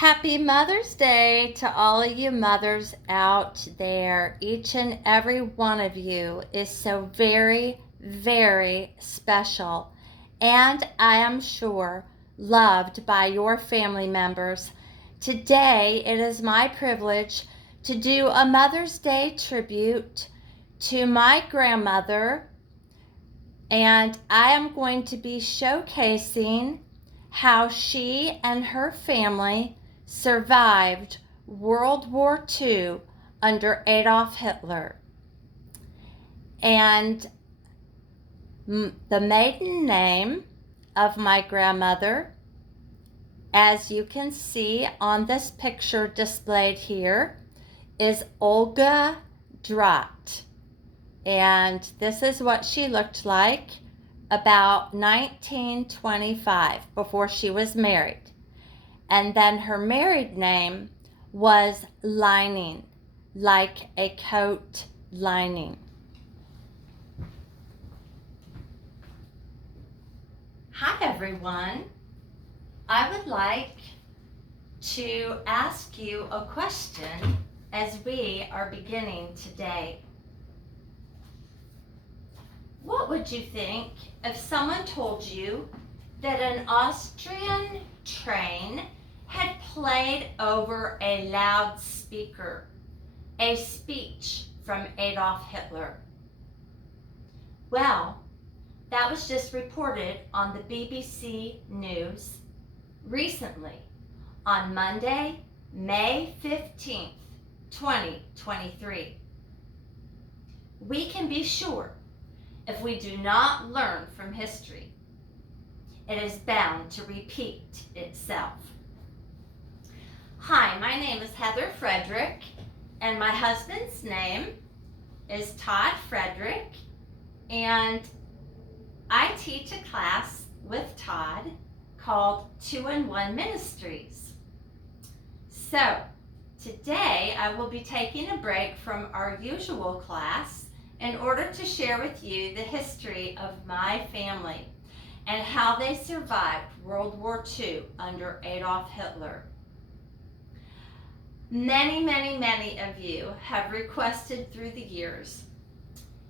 Happy Mother's Day to all of you mothers out there. Each and every one of you is so very, very special, and I am sure loved by your family members. Today, it is my privilege to do a Mother's Day tribute to my grandmother, and I am going to be showcasing how she and her family survived World War II under Adolf Hitler. And the maiden name of my grandmother, as you can see on this picture displayed here, is Olga Lining. And this is what she looked like about 1925, before she was married. And then her married name was Lining, like a coat lining. Hi everyone. I would like to ask you a question as we are beginning today. What would you think if someone told you that an Austrian train had played over a loudspeaker a speech from Adolf Hitler? Well, that was just reported on the BBC News recently on Monday, May 15th, 2023. We can be sure, if we do not learn from history, it is bound to repeat itself. Hi, my name is Frederick, and my husband's name is Frederick, and I teach a class with Todd called 2n1 Ministries. So, today I will be taking a break from our usual class in order to share with you the history of my family and how they survived World War II under Adolf Hitler. Many, many, many of you have requested through the years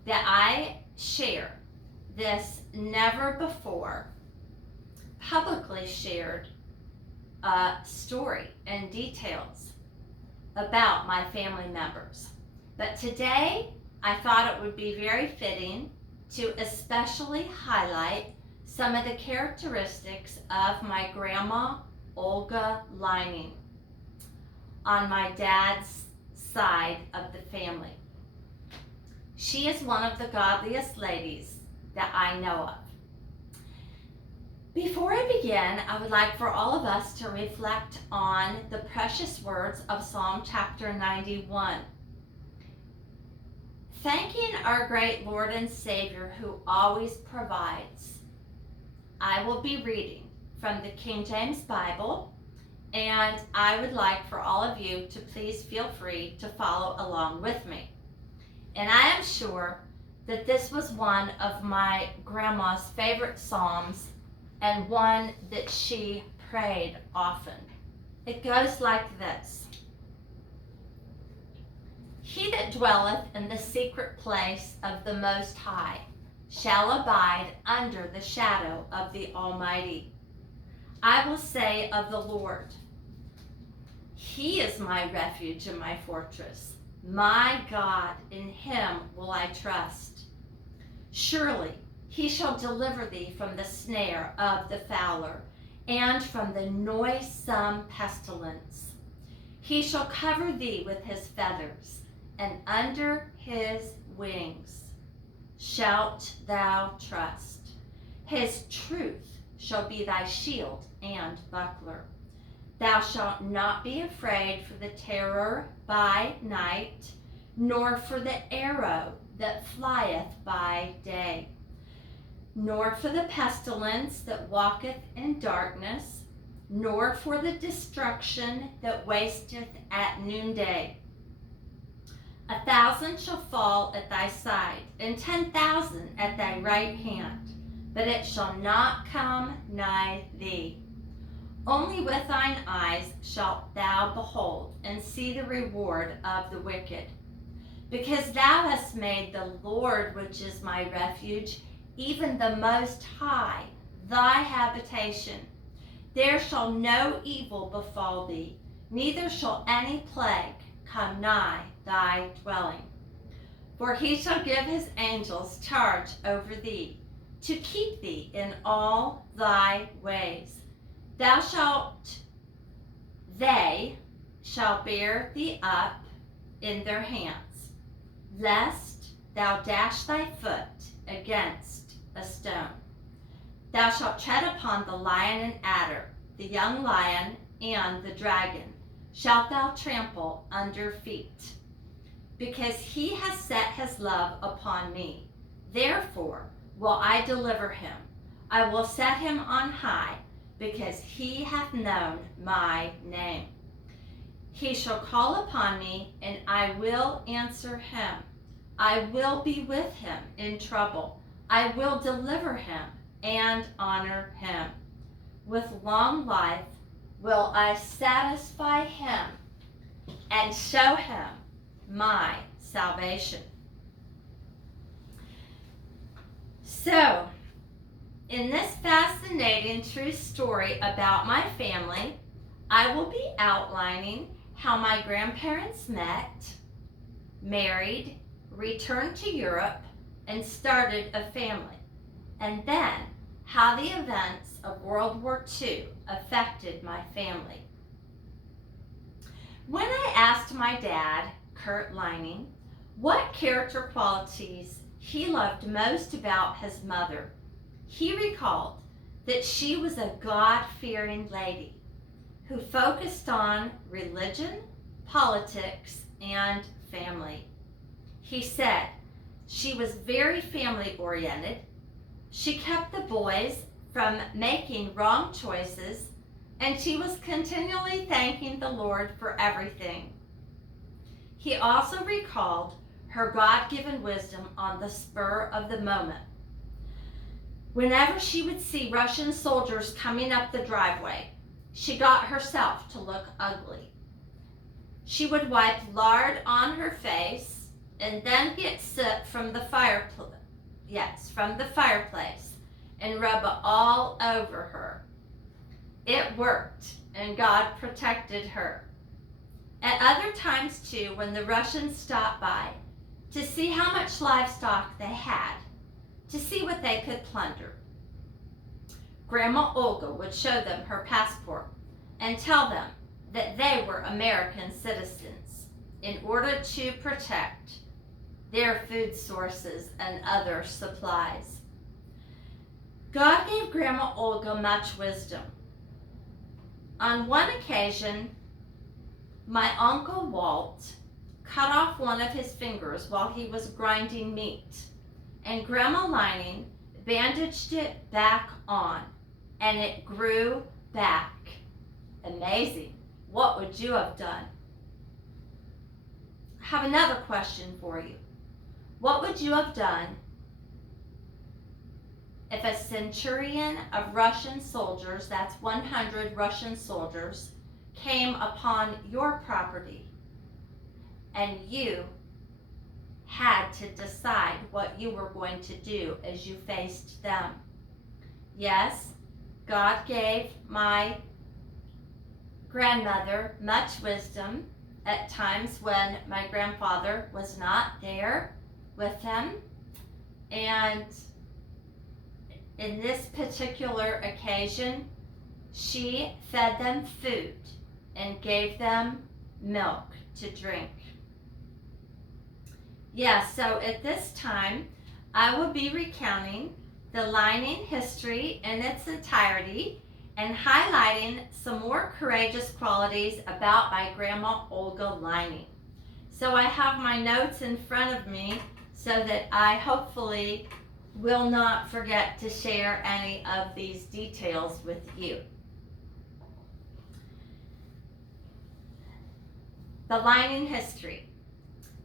that I share this never before publicly shared story and details about my family members. But today, I thought it would be very fitting to especially highlight some of the characteristics of my grandma, Olga Lining, on my dad's side of the family. She is one of the godliest ladies that I know of. Before I begin, I would like for all of us to reflect on the precious words of Psalm chapter 91. Thanking our great Lord and Savior who always provides. I will be reading from the King James Bible, and I would like for all of you to please feel free to follow along with me. And I am sure that this was one of my grandma's favorite psalms and one that she prayed often. It goes like this. He that dwelleth in the secret place of the Most High shall abide under the shadow of the Almighty. I will say of the Lord, He is my refuge and my fortress. My God, in Him will I trust. Surely He shall deliver thee from the snare of the fowler and from the noisome pestilence. He shall cover thee with His feathers, and under His wings shalt thou trust. His truth shall be thy shield and buckler. Thou shalt not be afraid for the terror by night, nor for the arrow that flieth by day, nor for the pestilence that walketh in darkness, nor for the destruction that wasteth at noonday. 1,000 shall fall at thy side, and 10,000 at thy right hand, but it shall not come nigh thee. Only with thine eyes shalt thou behold and see the reward of the wicked. Because thou hast made the Lord, which is my refuge, even the Most High, thy habitation. There shall no evil befall thee, neither shall any plague come nigh thy dwelling. For he shall give his angels charge over thee, to keep thee in all thy ways. They shall bear thee up in their hands, lest thou dash thy foot against a stone. Thou shalt tread upon the lion and adder, the young lion and the dragon shalt thou trample under feet. Because he has set his love upon me, therefore will I deliver him. I will set him on high, because he hath known my name. He shall call upon me, and I will answer him. I will be with him in trouble. I will deliver him and honor him. With long life will I satisfy him and show him my salvation. So, in this fascinating true story about my family, I will be outlining how my grandparents met, married, returned to Europe, and started a family, and then how the events of World War II affected my family. When I asked my dad, Kurt Lining, what character qualities he loved most about his mother, he recalled that she was a God-fearing lady who focused on religion, politics, and family. He said she was very family-oriented. She kept the boys from making wrong choices, and she was continually thanking the Lord for everything. He also recalled her God-given wisdom on the spur of the moment. Whenever she would see Russian soldiers coming up the driveway, she got herself to look ugly. She would wipe lard on her face and then get soot from the fireplace, and rub it all over her. It worked, and God protected her. At other times, too, when the Russians stopped by to see how much livestock they had, to see what they could plunder, Grandma Olga would show them her passport and tell them that they were American citizens in order to protect their food sources and other supplies. God gave Grandma Olga much wisdom. On one occasion, my Uncle Walt cut off one of his fingers while he was grinding meat, and Grandma Lining bandaged it back on, and it grew back. Amazing. What would you have done? I have another question for you. What would you have done if a centurion of Russian soldiers, that's 100 Russian soldiers, came upon your property and you had to decide what you were going to do as you faced them? Yes, God gave my grandmother much wisdom at times when my grandfather was not there with them. And in this particular occasion, she fed them food and gave them milk to drink. So at this time, I will be recounting the Lining history in its entirety and highlighting some more courageous qualities about my Grandma Olga Lining. So I have my notes in front of me so that I hopefully will not forget to share any of these details with you. The Lining history.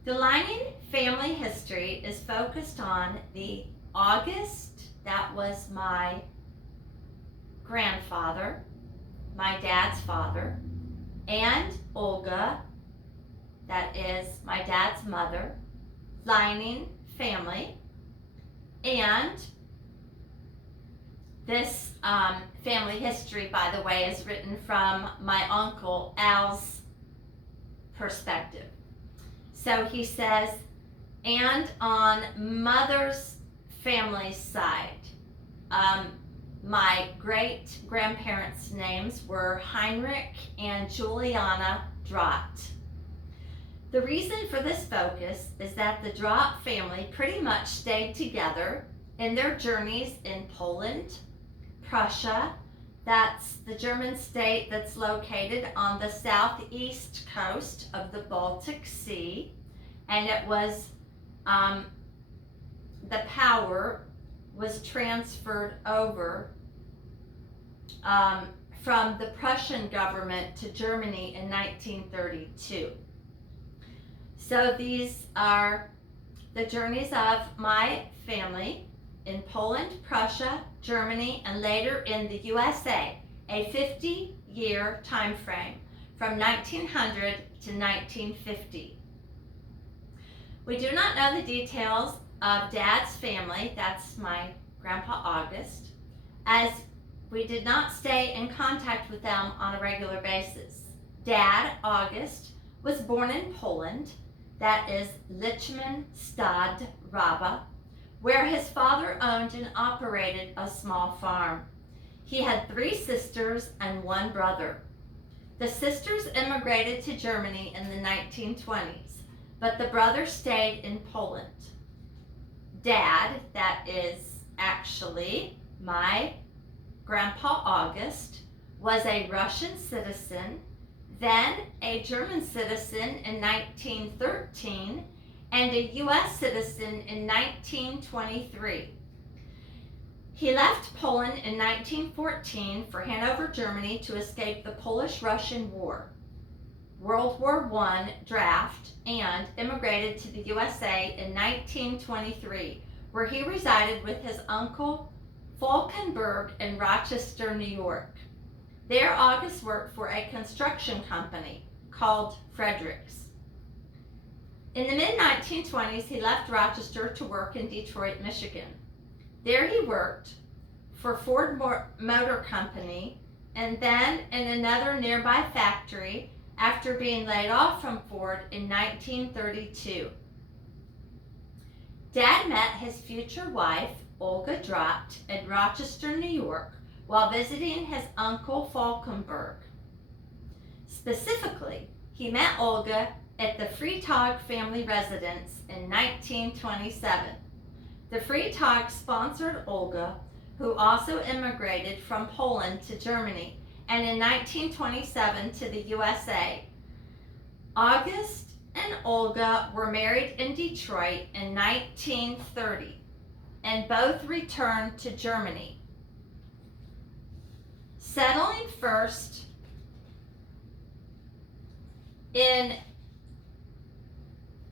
The Lining family history is focused on the August, that was my grandfather, my dad's father, and Olga, that is my dad's mother, Lining family. And this family history, by the way, is written from my uncle Al's perspective. So he says, and on mother's family side, my great-grandparents' names were Heinrich and Juliana Drott. The reason for this focus is that the Drott family pretty much stayed together in their journeys in Poland, Prussia, that's the German state that's located on the southeast coast of the Baltic Sea, and it was, the power was transferred over from the Prussian government to Germany in 1932. So these are the journeys of my family in Poland, Prussia, Germany, and later in the USA, a 50-year time frame from 1900 to 1950. We do not know the details of Dad's family, that's my Grandpa August, as we did not stay in contact with them on a regular basis. Dad, August, was born in Poland, that is Lichtenstadt, Raba, where his father owned and operated a small farm. He had 3 sisters and 1 brother. The sisters immigrated to Germany in the 1920s, but the brother stayed in Poland. Dad, that is actually my Grandpa August, was a Russian citizen, then a German citizen in 1913, and a U.S. citizen in 1923. He left Poland in 1914 for Hanover, Germany to escape the Polish-Russian War, World War I draft, and immigrated to the USA in 1923, where he resided with his uncle Falkenberg in Rochester, New York. There, August worked for a construction company called Frederick's. In the mid-1920s, he left Rochester to work in Detroit, Michigan. There he worked for Ford Motor Company and then in another nearby factory after being laid off from Ford in 1932. Dad met his future wife, Olga Drott, in Rochester, New York, while visiting his uncle Falkenberg. Specifically, he met Olga at the Freitag family residence in 1927. The Freitags sponsored Olga, who also immigrated from Poland to Germany, and in 1927 to the USA. August and Olga were married in Detroit in 1930, and both returned to Germany, settling first in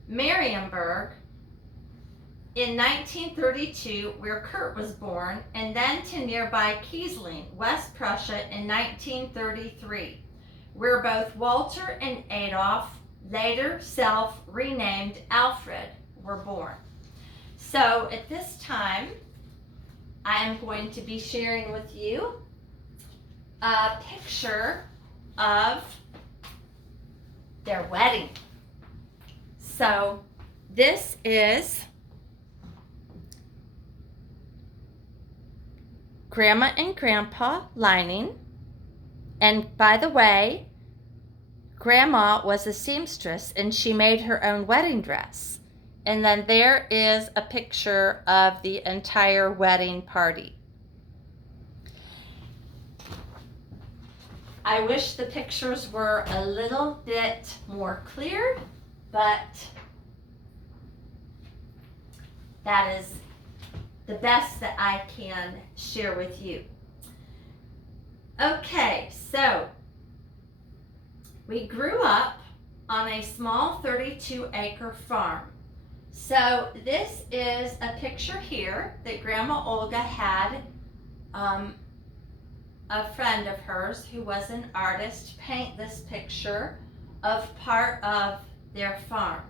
Marienburg in 1932, where Kurt was born, and then to nearby Kiesling, West Prussia in 1933, where both Walter and Adolf, later self-renamed Alfred, were born. So at this time, I am going to be sharing with you a picture of their wedding. So this is Grandma and Grandpa Lining. And by the way, Grandma was a seamstress and she made her own wedding dress. And then there is a picture of the entire wedding party. I wish the pictures were a little bit more clear, but that is the best that I can share with you. Okay, so we grew up on a small 32-acre farm. So this is a picture here that Grandma Olga had a friend of hers who was an artist paint this picture of part of their farm.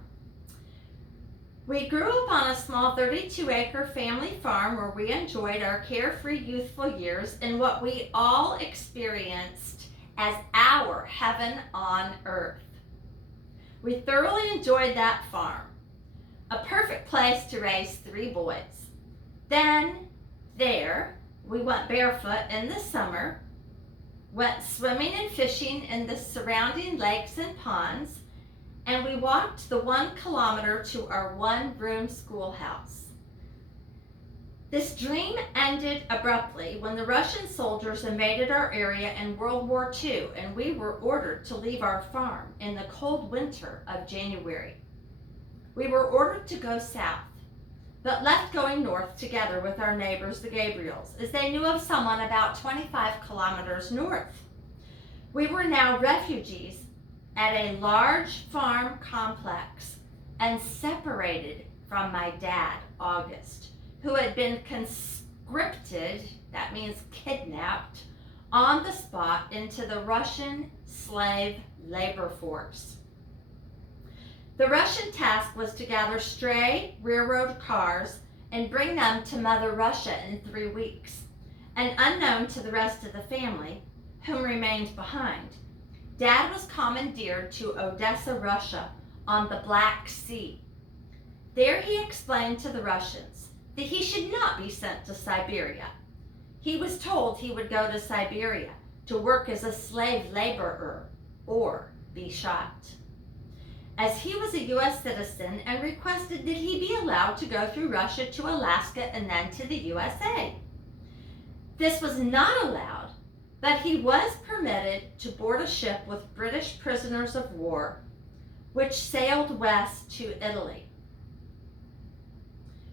We grew up on a small 32-acre family farm where we enjoyed our carefree youthful years in what we all experienced as our heaven on earth. We thoroughly enjoyed that farm, a perfect place to raise 3 boys. Then, there, we went barefoot in the summer, went swimming and fishing in the surrounding lakes and ponds, and we walked the 1 kilometer to our 1-room schoolhouse. This dream ended abruptly when the Russian soldiers invaded our area in World War II, and we were ordered to leave our farm in the cold winter of January. We were ordered to go south, but left going north together with our neighbors, the Gabriels, as they knew of someone about 25 kilometers north. We were now refugees at a large farm complex and separated from my dad, August, who had been conscripted, that means kidnapped, on the spot into the Russian slave labor force. The Russian task was to gather stray railroad cars and bring them to Mother Russia in 3 weeks. And unknown to the rest of the family, whom remained behind, Dad was commandeered to Odessa, Russia, on the Black Sea. There he explained to the Russians that he should not be sent to Siberia. He was told he would go to Siberia to work as a slave laborer or be shot, as he was a U.S. citizen and requested that he be allowed to go through Russia to Alaska and then to the USA. This was not allowed, but he was permitted to board a ship with British prisoners of war, which sailed west to Italy.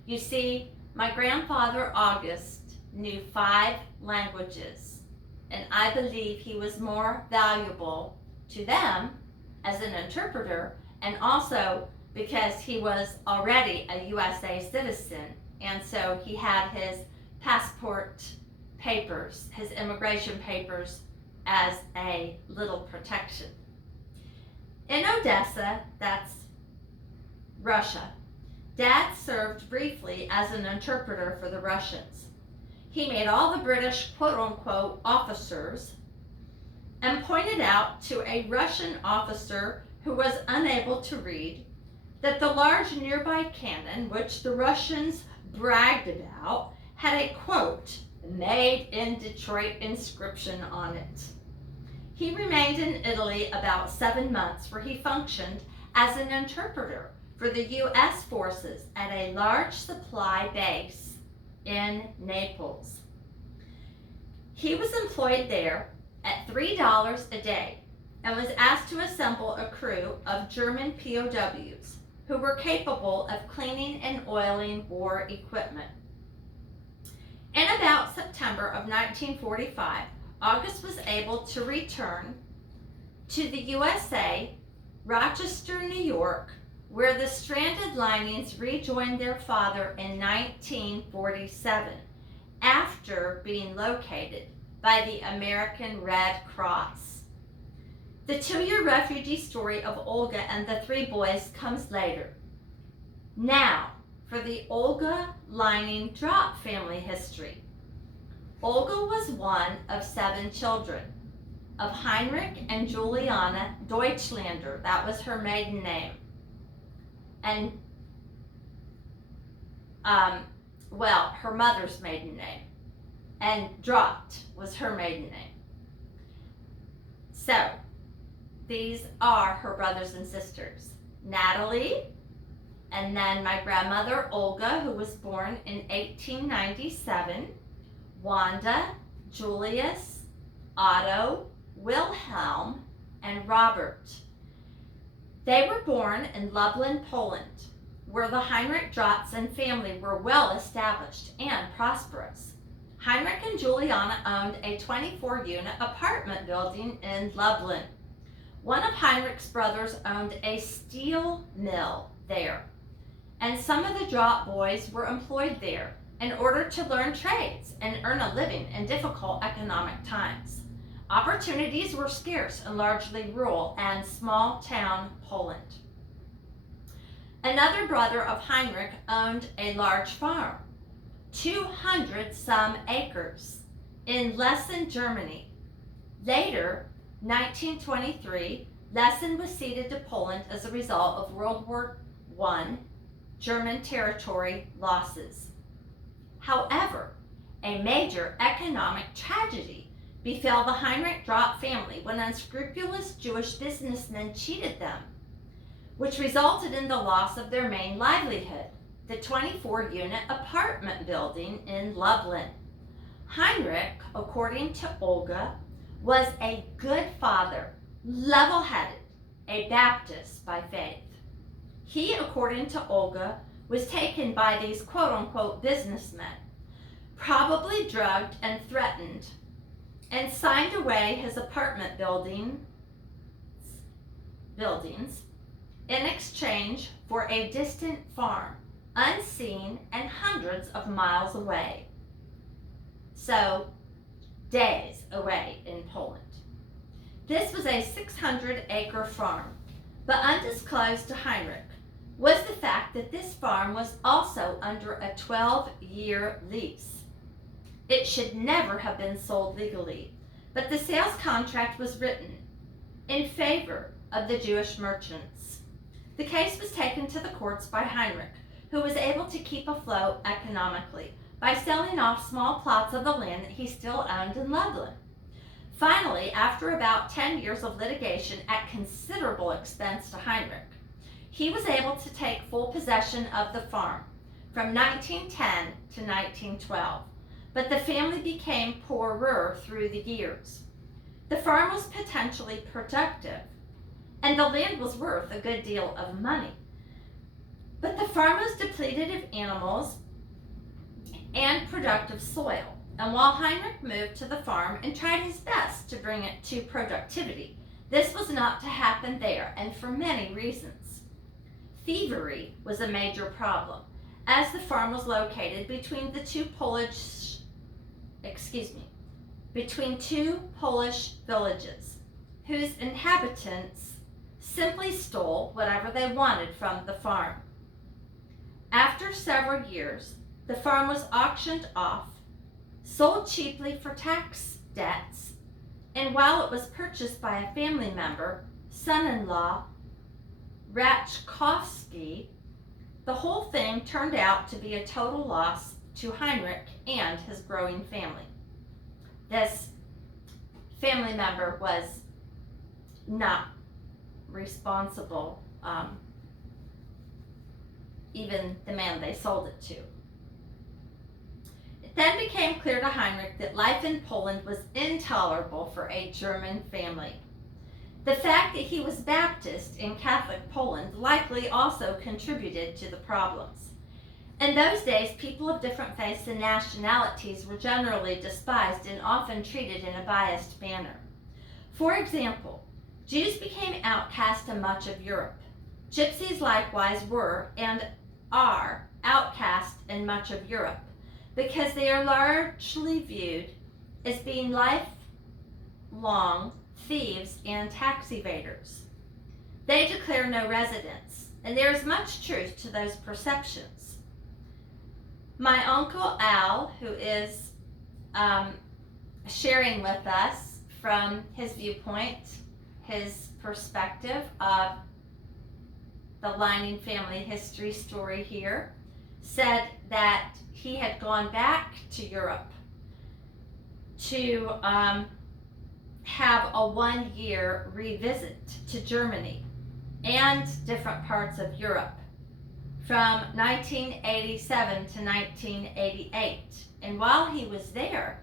You see, my grandfather August knew 5 languages, and I believe he was more valuable to them as an interpreter, and also because he was already a USA citizen, and so he had his passport papers, his immigration papers, as a little protection. In Odessa, that's Russia, Dad served briefly as an interpreter for the Russians. He made all the British quote-unquote officers and pointed out to a Russian officer who was unable to read that the large nearby cannon, which the Russians bragged about, had a quote, "Made in Detroit" inscription on it. He remained in Italy about 7 months, where he functioned as an interpreter for the U.S. forces at a large supply base in Naples. He was employed there at $3 a day and was asked to assemble a crew of German POWs who were capable of cleaning and oiling war equipment. In about September of 1945, August was able to return to the USA, Rochester, New York, where the stranded Linings rejoined their father in 1947 after being located by the American Red Cross. The 2-year refugee story of Olga and the 3 boys comes later. Now, for the Olga Lining drop family history. Olga was one of 7 children of Heinrich and Juliana Deutschlander, that was her maiden name, and her mother's maiden name, and Drott was her maiden name. So, these are her brothers and sisters, Natalie, and then my grandmother Olga, who was born in 1897, Wanda, Julius, Otto, Wilhelm, and Robert. They were born in Lublin, Poland, where the Heinrich Drotsen family were well established and prosperous. Heinrich and Juliana owned a 24-unit apartment building in Lublin. One of Heinrich's brothers owned a steel mill there, and some of the Drott boys were employed there, in order to learn trades and earn a living in difficult economic times. Opportunities were scarce in largely rural and small-town Poland. Another brother of Heinrich owned a large farm, 200-some acres, in Lesen, Germany. Later, 1923, Lesen was ceded to Poland as a result of World War I German territory losses. However, a major economic tragedy befell the Heinrich Drott family when unscrupulous Jewish businessmen cheated them, which resulted in the loss of their main livelihood, the 24-unit apartment building in Lublin. Heinrich, according to Olga, was a good father, level-headed, a Baptist by faith. He, according to Olga, was taken by these quote-unquote businessmen, probably drugged and threatened, and signed away his apartment buildings in exchange for a distant farm, unseen and hundreds of miles away. So, days away in Poland. This was a 600-acre farm, but undisclosed to Heinrich was the fact that this farm was also under a 12-year lease. It should never have been sold legally, but the sales contract was written in favor of the Jewish merchants. The case was taken to the courts by Heinrich, who was able to keep afloat economically by selling off small plots of the land that he still owned in Lublin. Finally, after about 10 years of litigation at considerable expense to Heinrich, he was able to take full possession of the farm from 1910 to 1912, but the family became poorer through the years. The farm was potentially productive, and the land was worth a good deal of money. But the farm was depleted of animals and productive soil, and while Heinrich moved to the farm and tried his best to bring it to productivity, this was not to happen there, and for many reasons. Thievery was a major problem, as the farm was located between two Polish villages, whose inhabitants simply stole whatever they wanted from the farm. After several years, the farm was auctioned off, sold cheaply for tax debts, and while it was purchased by a family member, son-in-law, Ratchkowski, the whole thing turned out to be a total loss to Heinrich and his growing family. This family member was not responsible, even the man they sold it to. It then became clear to Heinrich that life in Poland was intolerable for a German family. The fact that he was Baptist in Catholic Poland likely also contributed to the problems. In those days, people of different faiths and nationalities were generally despised and often treated in a biased manner. For example, Jews became outcast in much of Europe. Gypsies likewise were and are outcast in much of Europe because they are largely viewed as being lifelong thieves and tax evaders. They declare no residence, and there is much truth to those perceptions. My uncle Al, who is sharing with us from his viewpoint, his perspective of the Lining family history story here, said that he had gone back to Europe to have a 1-year revisit to Germany and different parts of Europe from 1987 to 1988. And while he was there,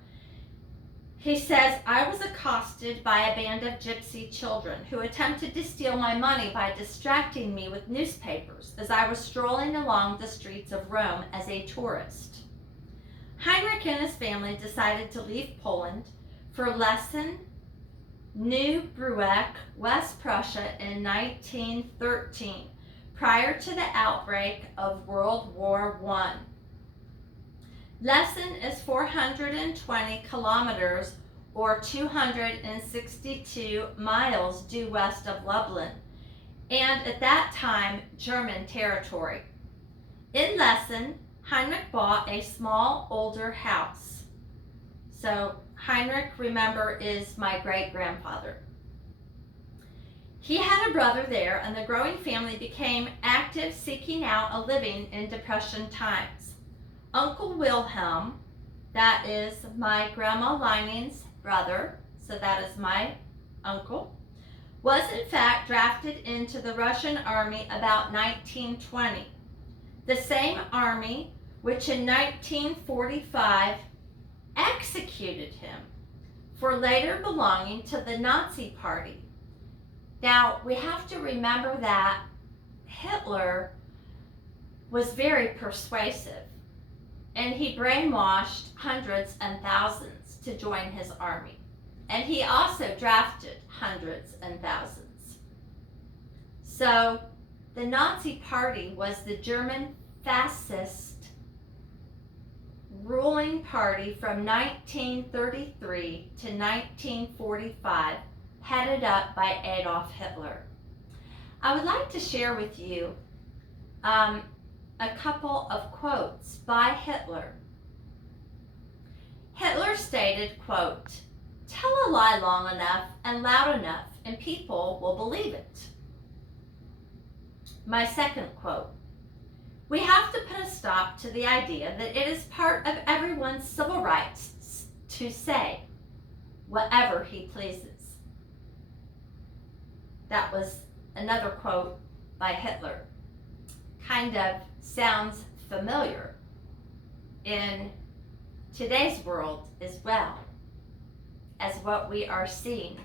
he says, I was accosted by a band of gypsy children who attempted to steal my money by distracting me with newspapers as I was strolling along the streets of Rome as a tourist. Heinrich and his family decided to leave Poland for Lesen, New Brueck, West Prussia in 1913, prior to the outbreak of World War I. Lessing is 420 kilometers or 262 miles due west of Lublin, and at that time German territory. In Lessing, Heinrich bought a small older house. So Heinrich, remember, is my great-grandfather. He had a brother there, and the growing family became active, seeking out a living in Depression times. Uncle Wilhelm, that is my Grandma Lining's brother, so that is my uncle, was in fact drafted into the Russian army about 1920. The same army which in 1945 executed him for later belonging to the Nazi Party. Now, we have to remember that Hitler was very persuasive, and he brainwashed hundreds and thousands to join his army. And he also drafted hundreds and thousands. So the Nazi Party was the German fascist ruling party from 1933 to 1945, headed up by Adolf Hitler. I would like to share with you a couple of quotes by Hitler. Hitler stated, quote, "Tell a lie long enough and loud enough and people will believe it." My second quote, "We have to put a stop to the idea that it is part of everyone's civil rights to say whatever he pleases." That was another quote by Hitler. Kind of sounds familiar in today's world as well as what we are seeing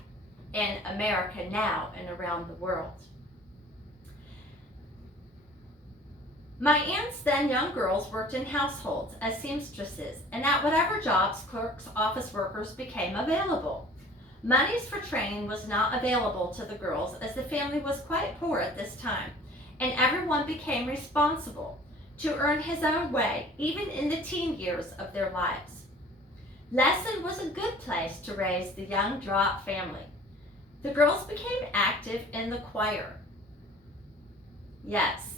in America now and around the world. My aunts, then young girls, worked in households as seamstresses and at whatever jobs clerks, office workers became available. Monies for training was not available to the girls as the family was quite poor at this time, and everyone became responsible to earn his own way, even in the teen years of their lives. Lessing was a good place to raise the young Drott family. The girls became active in the choir. Yes,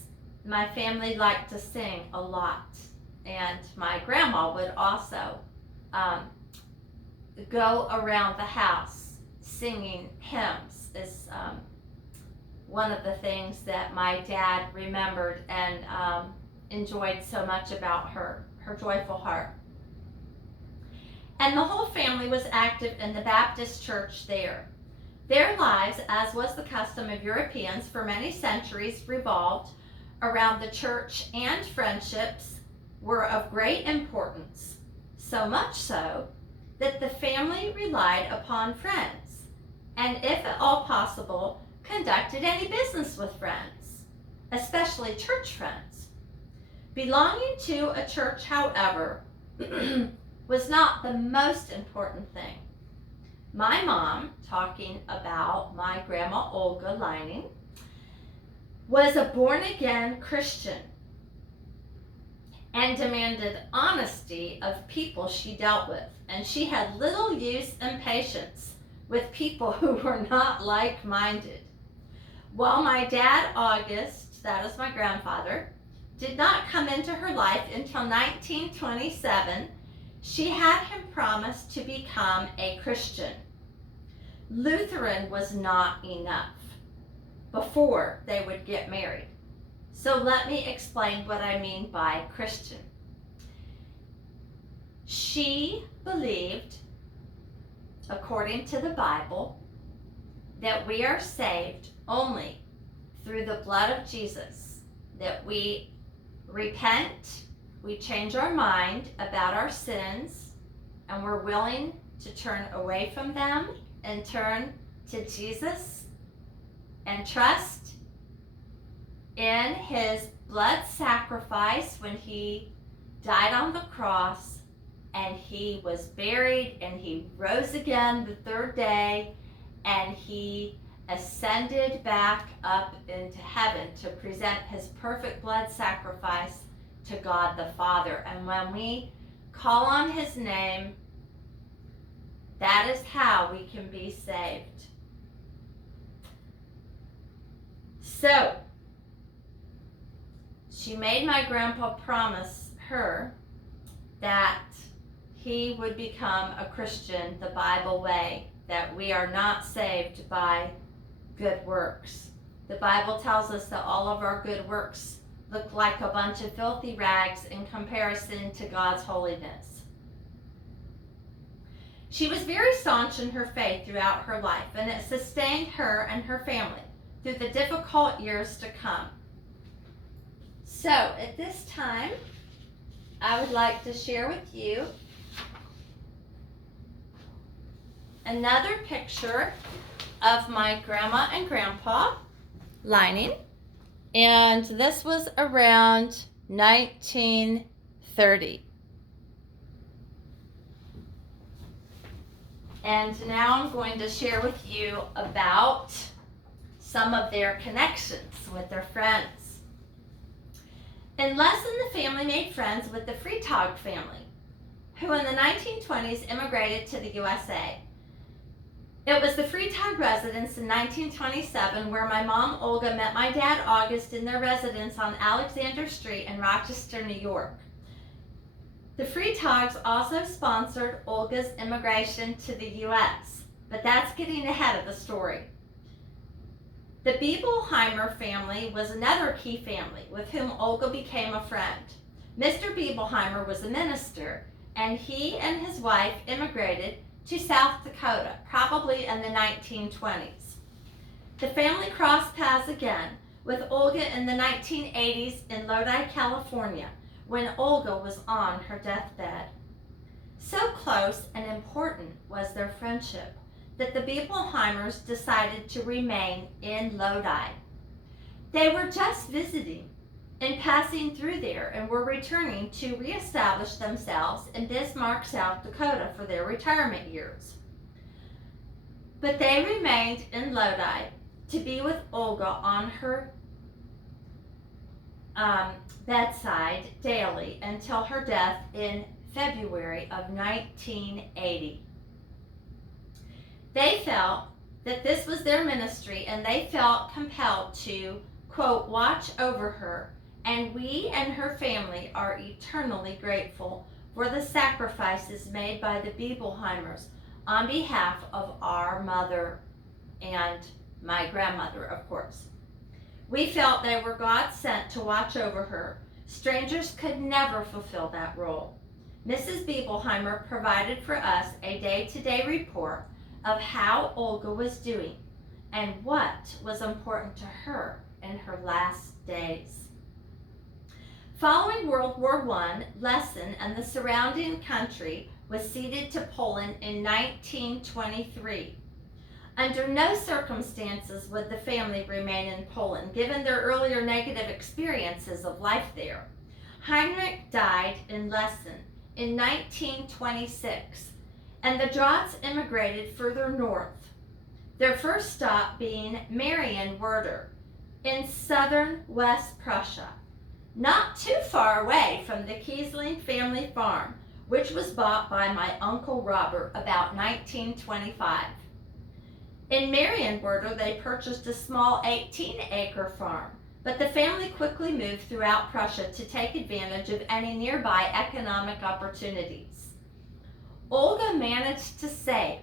my family liked to sing a lot, and my grandma would also go around the house singing hymns is one of the things that my dad remembered and enjoyed so much about her joyful heart. And the whole family was active in the Baptist church there. Their lives, as was the custom of Europeans for many centuries, revolved around the church, and friendships were of great importance, so much so that the family relied upon friends, and if at all possible, conducted any business with friends, especially church friends. Belonging to a church, however, was not the most important thing. My mom, talking about my grandma Olga Lining, was a born-again Christian and demanded honesty of people she dealt with, and she had little use and patience with people who were not like-minded. While my dad, August, that is my grandfather, did not come into her life until 1927, she had him promise to become a Christian. Lutheran was not enough before they would get married. So let me explain what I mean by Christian. She believed, according to the Bible, that we are saved only through the blood of Jesus, that we repent, we change our mind about our sins, and we're willing to turn away from them and turn to Jesus and trust in his blood sacrifice when he died on the cross, and he was buried, and he rose again the third day, and he ascended back up into heaven to present his perfect blood sacrifice to God the Father. And when we call on his name. That is how we can be saved. So, she made my grandpa promise her that he would become a Christian the Bible way, that we are not saved by good works. The Bible tells us that all of our good works look like a bunch of filthy rags in comparison to God's holiness. She was very staunch in her faith throughout her life, and it sustained her and her family through the difficult years to come. So at this time, I would like to share with you another picture of my grandma and grandpa Lining, and this was around 1930. And now I'm going to share with you about some of their connections with their friends. In Lesson, the family made friends with the Frederick family, who in the 1920s immigrated to the USA. It was the Frederick residence in 1927 where my mom Olga met my dad August in their residence on Alexander Street in Rochester, New York. The Fredericks also sponsored Olga's immigration to the U.S., but that's getting ahead of the story. The Biebelheimer family was another key family with whom Olga became a friend. Mr. Biebelheimer was a minister, and he and his wife immigrated to South Dakota, probably in the 1920s. The family crossed paths again with Olga in the 1980s in Lodi, California, when Olga was on her deathbed. So close and important was their friendship that the Biebelheimers decided to remain in Lodi. They were just visiting and passing through there and were returning to reestablish themselves in Bismarck, South Dakota for their retirement years. But they remained in Lodi to be with Olga on her bedside daily until her death in February of 1980. They felt that this was their ministry, and they felt compelled to, quote, watch over her, and we and her family are eternally grateful for the sacrifices made by the Biebelheimers on behalf of our mother and my grandmother, of course. We felt they were God sent to watch over her. Strangers could never fulfill that role. Mrs. Biebelheimer provided for us a day-to-day report of how Olga was doing and what was important to her in her last days. Following World War I, Lesson and the surrounding country was ceded to Poland in 1923. Under no circumstances would the family remain in Poland, given their earlier negative experiences of life there. Heinrich died in Lesson in 1926, and the Drotts immigrated further north, their first stop being Marienwerder in southern West Prussia, not too far away from the Kiesling family farm, which was bought by my Uncle Robert about 1925. In Marienwerder, they purchased a small 18-acre farm, but the family quickly moved throughout Prussia to take advantage of any nearby economic opportunities. Olga managed to save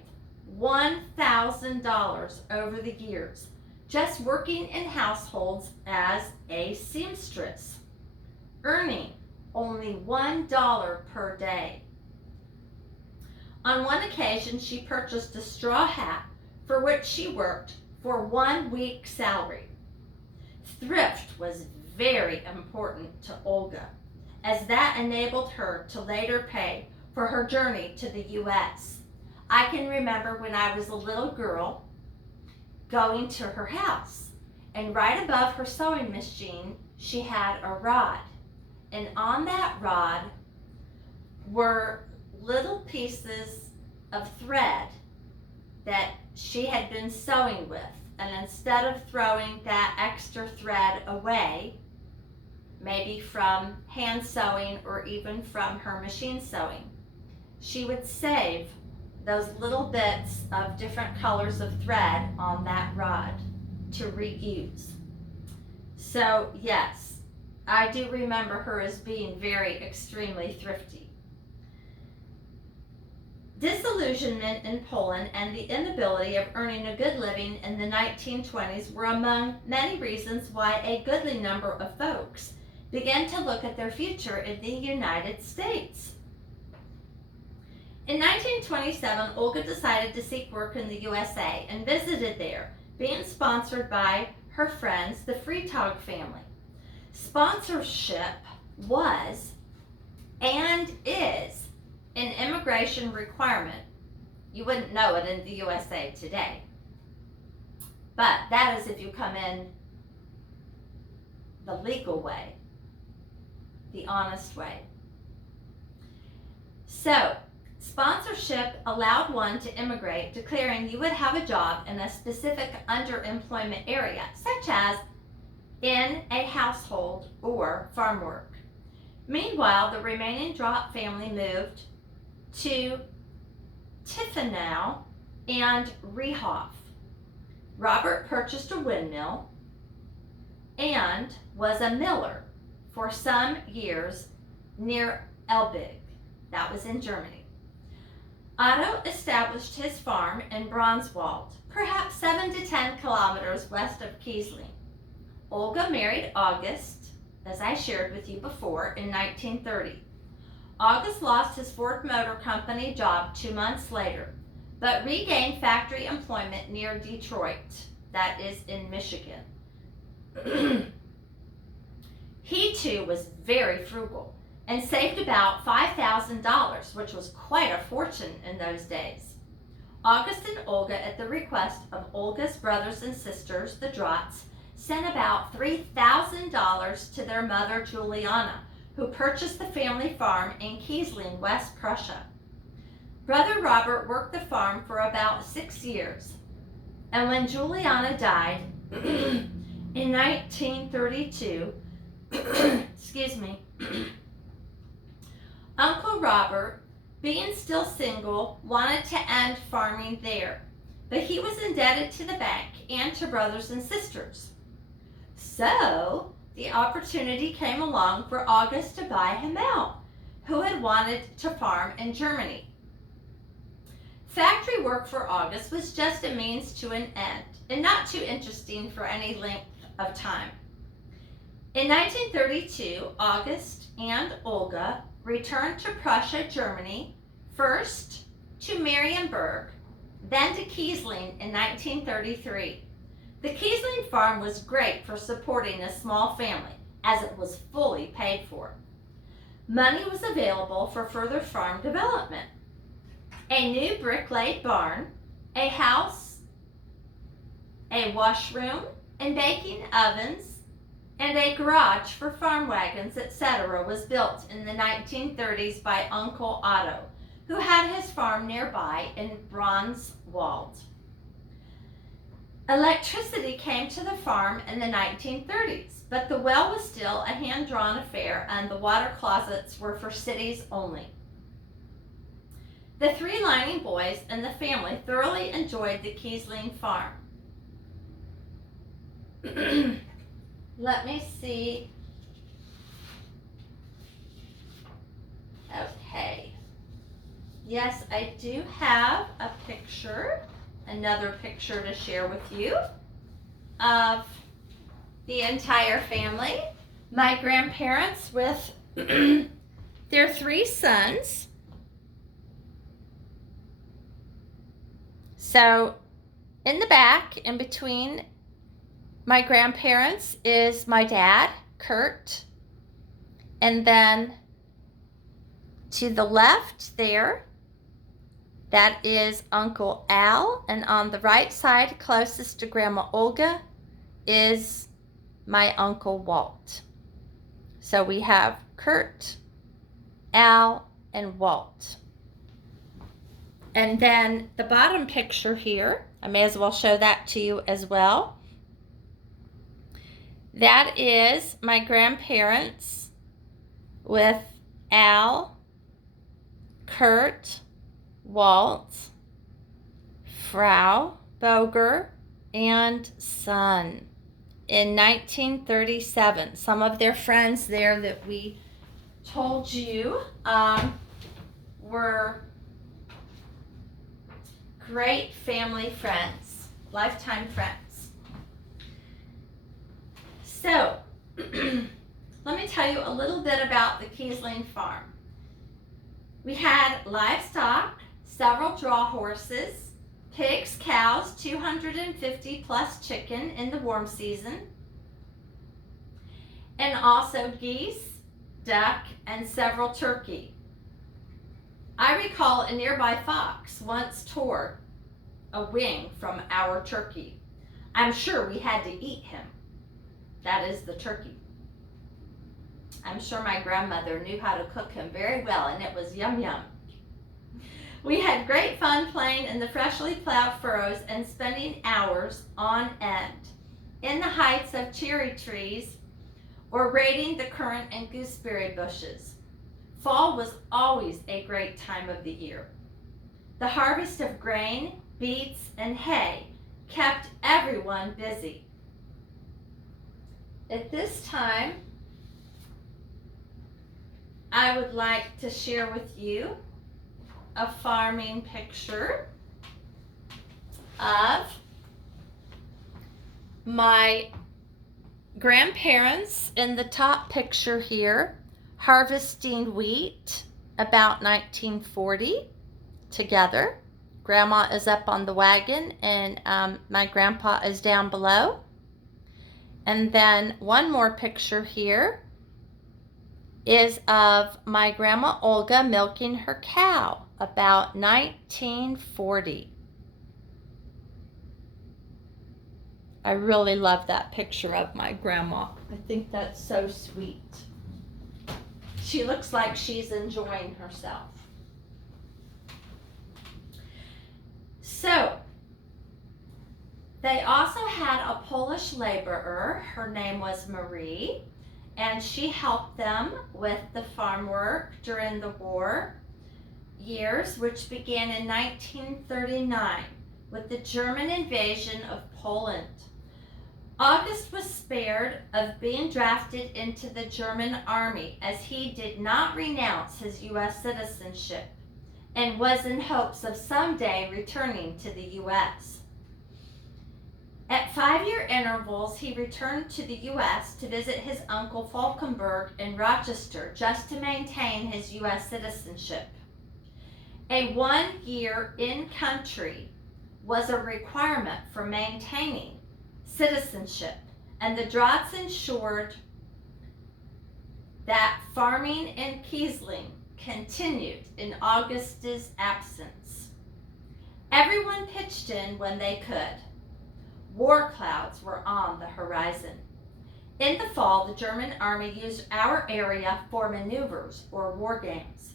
$1,000 over the years, just working in households as a seamstress, earning only $1 per day. On one occasion, she purchased a straw hat for which she worked for 1 week's salary. Thrift was very important to Olga, as that enabled her to later pay for her journey to the U.S. I can remember when I was a little girl going to her house, and right above her sewing machine, she had a rod. And on that rod were little pieces of thread that she had been sewing with. And instead of throwing that extra thread away, maybe from hand sewing or even from her machine sewing. She would save those little bits of different colors of thread on that rod to reuse. So yes, I do remember her as being very extremely thrifty. Disillusionment in Poland and the inability of earning a good living in the 1920s were among many reasons why a goodly number of folks began to look at their future in the United States. In 1927, Olga decided to seek work in the USA and visited there, being sponsored by her friends, the Freitag family. Sponsorship was and is an immigration requirement. You wouldn't know it in the USA today, but that is if you come in the legal way, the honest way. So, sponsorship allowed one to immigrate, declaring you would have a job in a specific underemployment area, such as in a household or farm work. Meanwhile, the remaining Drott family moved to Tiefenau and Rehof. Robert purchased a windmill and was a miller for some years near Elbig. That was in Germany. Otto established his farm in Bronswald, perhaps 7 to 10 kilometers west of Kiesling. Olga married August, as I shared with you before, in 1930. August lost his Ford Motor Company job 2 months later, but regained factory employment near Detroit, that is in Michigan. He too was very frugal and saved about $5,000, which was quite a fortune in those days. August and Olga, at the request of Olga's brothers and sisters, the Drotts, sent about $3,000 to their mother, Juliana, who purchased the family farm in Kiesling, West Prussia. Brother Robert worked the farm for about 6 years, and when Juliana died in 1932, excuse me, Uncle Robert, being still single, wanted to end farming there, but he was indebted to the bank and to brothers and sisters. So the opportunity came along for August to buy him out, who had wanted to farm in Germany. Factory work for August was just a means to an end, and not too interesting for any length of time. In 1932, August and Olga returned to Prussia, Germany, first to Marienburg, then to Kiesling in 1933. The Kiesling farm was great for supporting a small family, as it was fully paid for. Money was available for further farm development. A new brick-laid barn, a house, a washroom and baking ovens, and a garage for farm wagons, etc. was built in the 1930s by Uncle Otto, who had his farm nearby in Bronswald. Electricity came to the farm in the 1930s, but the well was still a hand-drawn affair and the water closets were for cities only. The 3 Lining boys and the family thoroughly enjoyed the Kiesling farm. Let me see. Okay. Yes, I do have a picture, another picture to share with you of the entire family. My grandparents with their 3 sons. So in the back, in between my grandparents, is my dad, Kurt, and then to the left there, that is Uncle Al, and on the right side, closest to Grandma Olga, is my Uncle Walt. So we have Kurt, Al, and Walt. And then the bottom picture here, I may as well show that to you as well. That is my grandparents with Al, Kurt, Walt, Frau Boger, and son in 1937. Some of their friends there that we told you were great family friends, lifetime friends. So, let me tell you a little bit about the Kiesling farm. We had livestock, several draw horses, pigs, cows, 250 plus chicken in the warm season, and also geese, duck, and several turkey. I recall a nearby fox once tore a wing from our turkey. I'm sure we had to eat him. That is the turkey. I'm sure my grandmother knew how to cook him very well, and it was yum yum. We had great fun playing in the freshly plowed furrows and spending hours on end in the heights of cherry trees or raiding the currant and gooseberry bushes. Fall was always a great time of the year. The harvest of grain, beets, and hay kept everyone busy. At this time, I would like to share with you a farming picture of my grandparents in the top picture here, harvesting wheat about 1940 together. Grandma is up on the wagon and my grandpa is down below. And then one more picture here is of my grandma Olga milking her cow about 1940. I really love that picture of my grandma. I think that's so sweet. She looks like she's enjoying herself. So, they also had a Polish laborer. Her name was Marie, and she helped them with the farm work during the war years, which began in 1939 with the German invasion of Poland. August was spared of being drafted into the German army as he did not renounce his U.S. citizenship and was in hopes of someday returning to the U.S. At 5-year intervals, he returned to the U.S. to visit his uncle Falkenberg in Rochester just to maintain his U.S. citizenship. A 1-year in-country was a requirement for maintaining citizenship, and the Drahts ensured that farming in Kiesling continued in August's absence. Everyone pitched in when they could. War clouds were on the horizon. In the fall, the German army used our area for maneuvers or war games,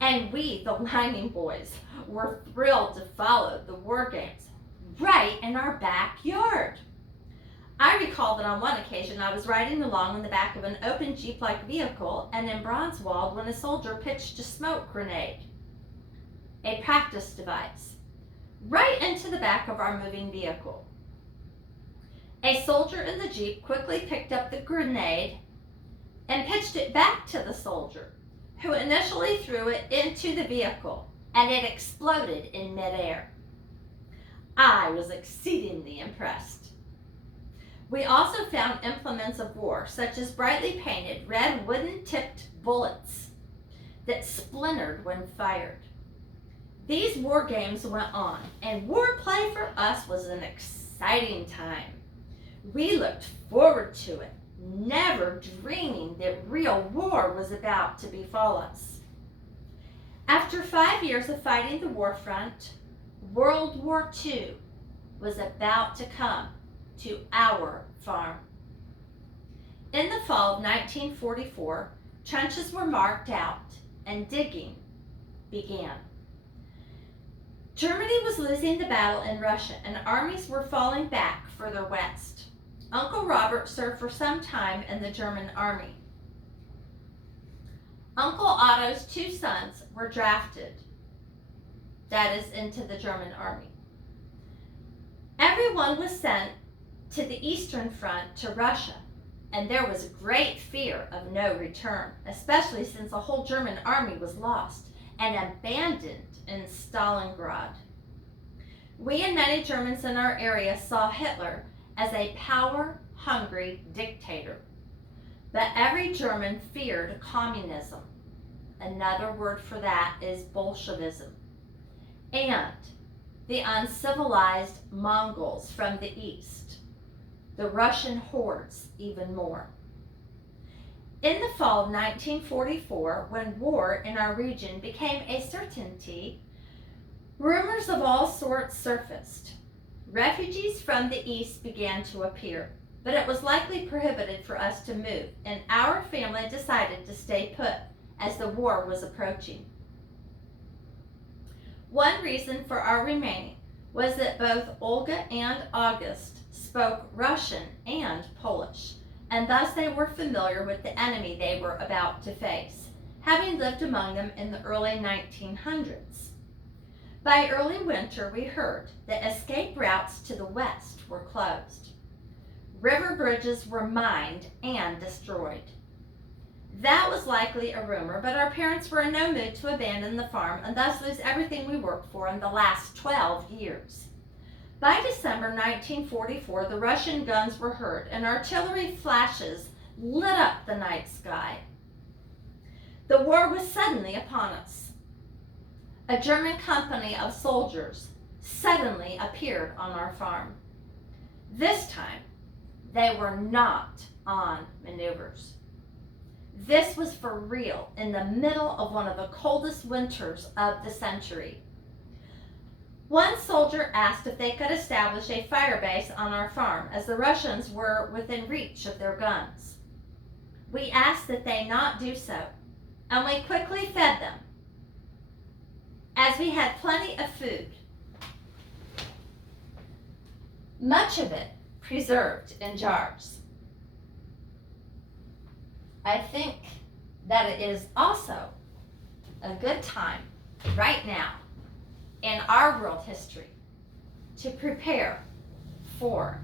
and we, the Lining boys, were thrilled to follow the war games right in our backyard. I recall that on one occasion I was riding along in the back of an open Jeep-like vehicle and in Bronzewald when a soldier pitched a smoke grenade, a practice device, right into the back of our moving vehicle. A soldier in the Jeep quickly picked up the grenade and pitched it back to the soldier, who initially threw it into the vehicle, and it exploded in midair. I was exceedingly impressed. We also found implements of war, such as brightly painted red wooden-tipped bullets that splintered when fired. These war games went on, and war play for us was an exciting time. We looked forward to it, never dreaming that real war was about to befall us. After 5 years of fighting the war front, World War II was about to come to our farm. In the fall of 1944, trenches were marked out and digging began. Germany was losing the battle in Russia and armies were falling back further west. Uncle Robert served for some time in the German army. Uncle Otto's 2 sons were drafted, that is, into the German army. Everyone was sent to the Eastern Front to Russia, and there was great fear of no return, especially since the whole German army was lost and abandoned in Stalingrad. We and many Germans in our area saw Hitler as a power-hungry dictator, but every German feared communism. Another word for that is Bolshevism, and the uncivilized Mongols from the east, the Russian hordes even more. In the fall of 1944, when war in our region became a certainty, rumors of all sorts surfaced. Refugees from the east began to appear, but it was likely prohibited for us to move, and our family decided to stay put as the war was approaching. One reason for our remaining was that both Olga and August spoke Russian and Polish, and thus they were familiar with the enemy they were about to face, having lived among them in the early 1900s. By early winter, we heard that escape routes to the west were closed. River bridges were mined and destroyed. That was likely a rumor, but our parents were in no mood to abandon the farm and thus lose everything we worked for in the last 12 years. By December 1944, the Russian guns were heard and artillery flashes lit up the night sky. The war was suddenly upon us. A German company of soldiers suddenly appeared on our farm. This time, they were not on maneuvers. This was for real in the middle of one of the coldest winters of the century. One soldier asked if they could establish a fire base on our farm, as the Russians were within reach of their guns. We asked that they not do so, and we quickly fed them, as we had plenty of food, much of it preserved in jars. I think that it is also a good time right now in our world history to prepare for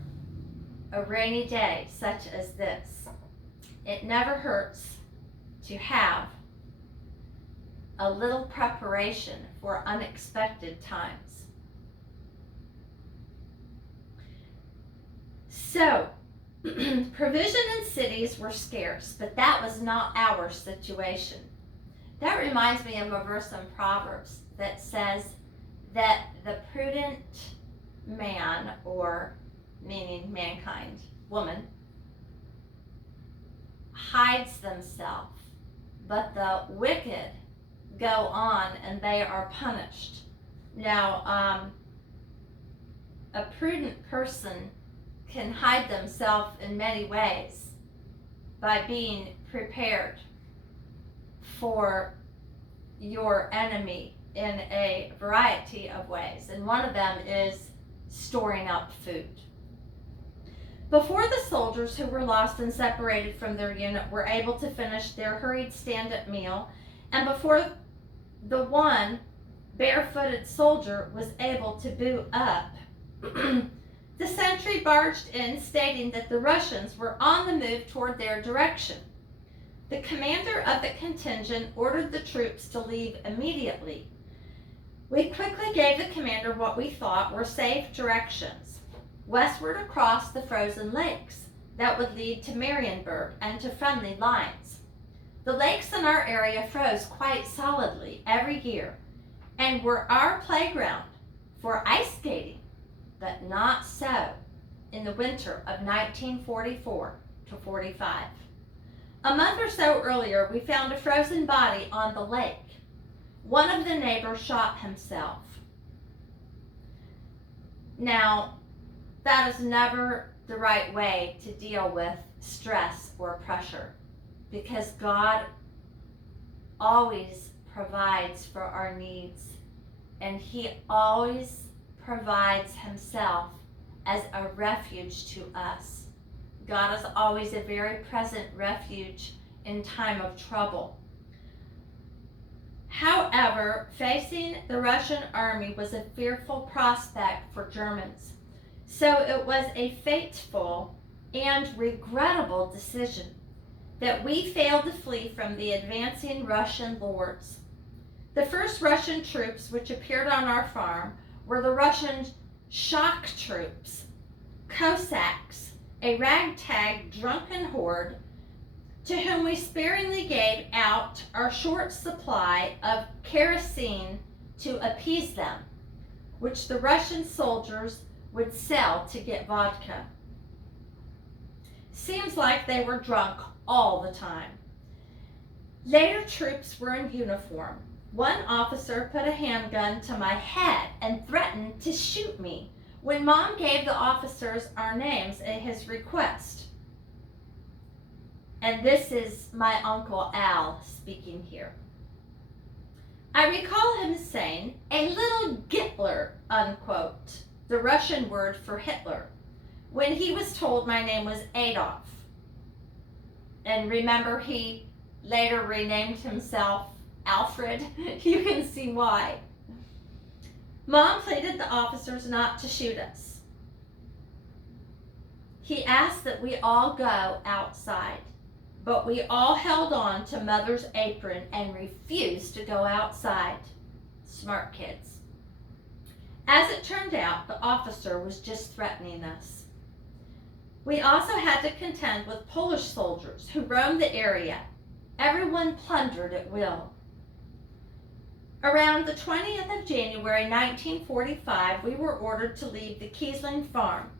a rainy day such as this. It never hurts to have a little preparation for unexpected times. So, provision in cities were scarce, but that was not our situation. That reminds me of a verse in Proverbs that says that the prudent man, or meaning mankind, woman, hides themselves, but the wicked go on and they are punished. Now, a prudent person can hide themselves in many ways by being prepared for your enemy in a variety of ways, and one of them is storing up food. Before the soldiers who were lost and separated from their unit were able to finish their hurried stand-up meal, and before the one barefooted soldier was able to boot up, the sentry barged in, stating that the Russians were on the move toward their direction. The commander of the contingent ordered the troops to leave immediately. We quickly gave the commander what we thought were safe directions, westward across the frozen lakes that would lead to Marienburg and to friendly lines. The lakes in our area froze quite solidly every year and were our playground for ice skating, but not so in the winter of 1944 to 45. A month or so earlier, we found a frozen body on the lake. One of the neighbors shot himself. Now, that is never the right way to deal with stress or pressure, because God always provides for our needs, and He always provides Himself as a refuge to us. God is always a very present refuge in time of trouble. However, facing the Russian army was a fearful prospect for Germans. So it was a fateful and regrettable decision that we failed to flee from the advancing Russian lords. The first Russian troops which appeared on our farm were the Russian shock troops, Cossacks, a ragtag drunken horde to whom we sparingly gave out our short supply of kerosene to appease them, which the Russian soldiers would sell to get vodka. Seems like they were drunk all the time. Later troops were in uniform. One officer put a handgun to my head and threatened to shoot me when Mom gave the officers our names at his request. And this is my Uncle Al speaking here. I recall him saying, "A little Gitler," unquote, the Russian word for Hitler, when he was told my name was Adolf. And remember, he later renamed himself Alfred. You can see why. Mom pleaded the officers not to shoot us. He asked that we all go outside, but we all held on to Mother's apron and refused to go outside. Smart kids. As it turned out, the officer was just threatening us. We also had to contend with Polish soldiers who roamed the area. Everyone plundered at will. Around the 20th of January 1945, we were ordered to leave the Kiesling farm,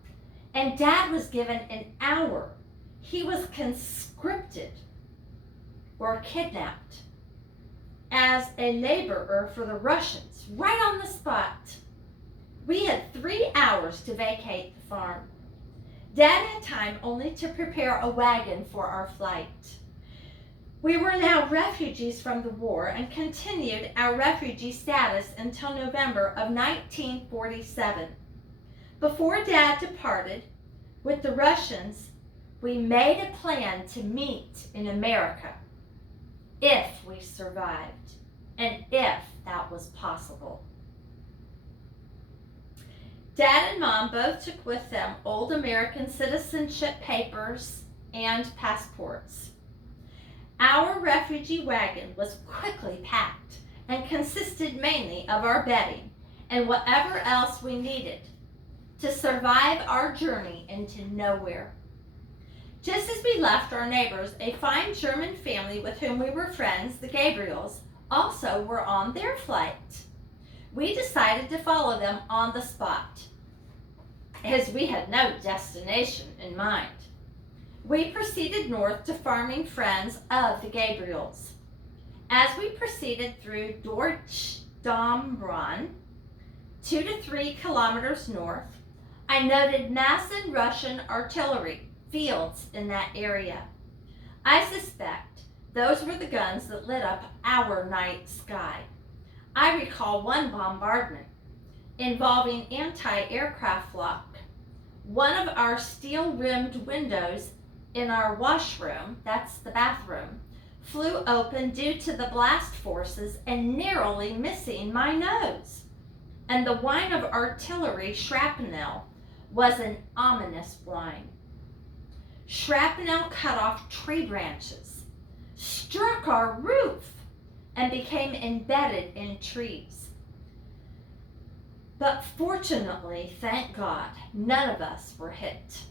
and Dad was given an hour. He was conscripted or kidnapped as a laborer for the Russians, right on the spot. We had 3 hours to vacate the farm. Dad had time only to prepare a wagon for our flight. We were now refugees from the war and continued our refugee status until November of 1947. Before Dad departed with the Russians, we made a plan to meet in America, if we survived, and if that was possible. Dad and Mom both took with them old American citizenship papers and passports. Our refugee wagon was quickly packed and consisted mainly of our bedding and whatever else we needed to survive our journey into nowhere. Just as we left our neighbors, a fine German family with whom we were friends, the Gabriels, also were on their flight. We decided to follow them on the spot, as we had no destination in mind. We proceeded north to farming friends of the Gabriels. As we proceeded through Deutsch-Dombrun, 2 to 3 kilometers north, I noted massive Russian artillery fields in that area. I suspect those were the guns that lit up our night sky. I recall one bombardment involving anti-aircraft flak. One of our steel-rimmed windows in our washroom, that's the bathroom, flew open due to the blast forces and narrowly missing my nose. And the whine of artillery shrapnel was an ominous whine. Shrapnel cut off tree branches, struck our roof, and became embedded in trees. But fortunately, thank God, none of us were hit.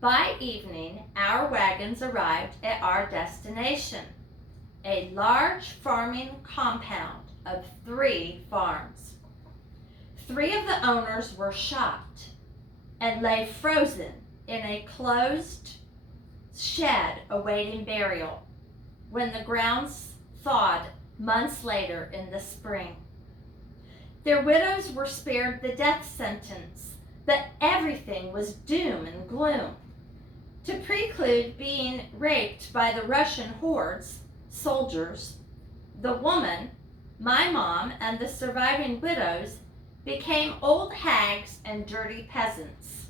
By evening, our wagons arrived at our destination, a large farming compound of 3 farms. 3 of the owners were shot and lay frozen in a closed shed awaiting burial when the grounds thawed months later in the spring. Their widows were spared the death sentence, but everything was doom and gloom. To preclude being raped by the Russian hordes, soldiers, the woman, my mom, and the surviving widows became old hags and dirty peasants.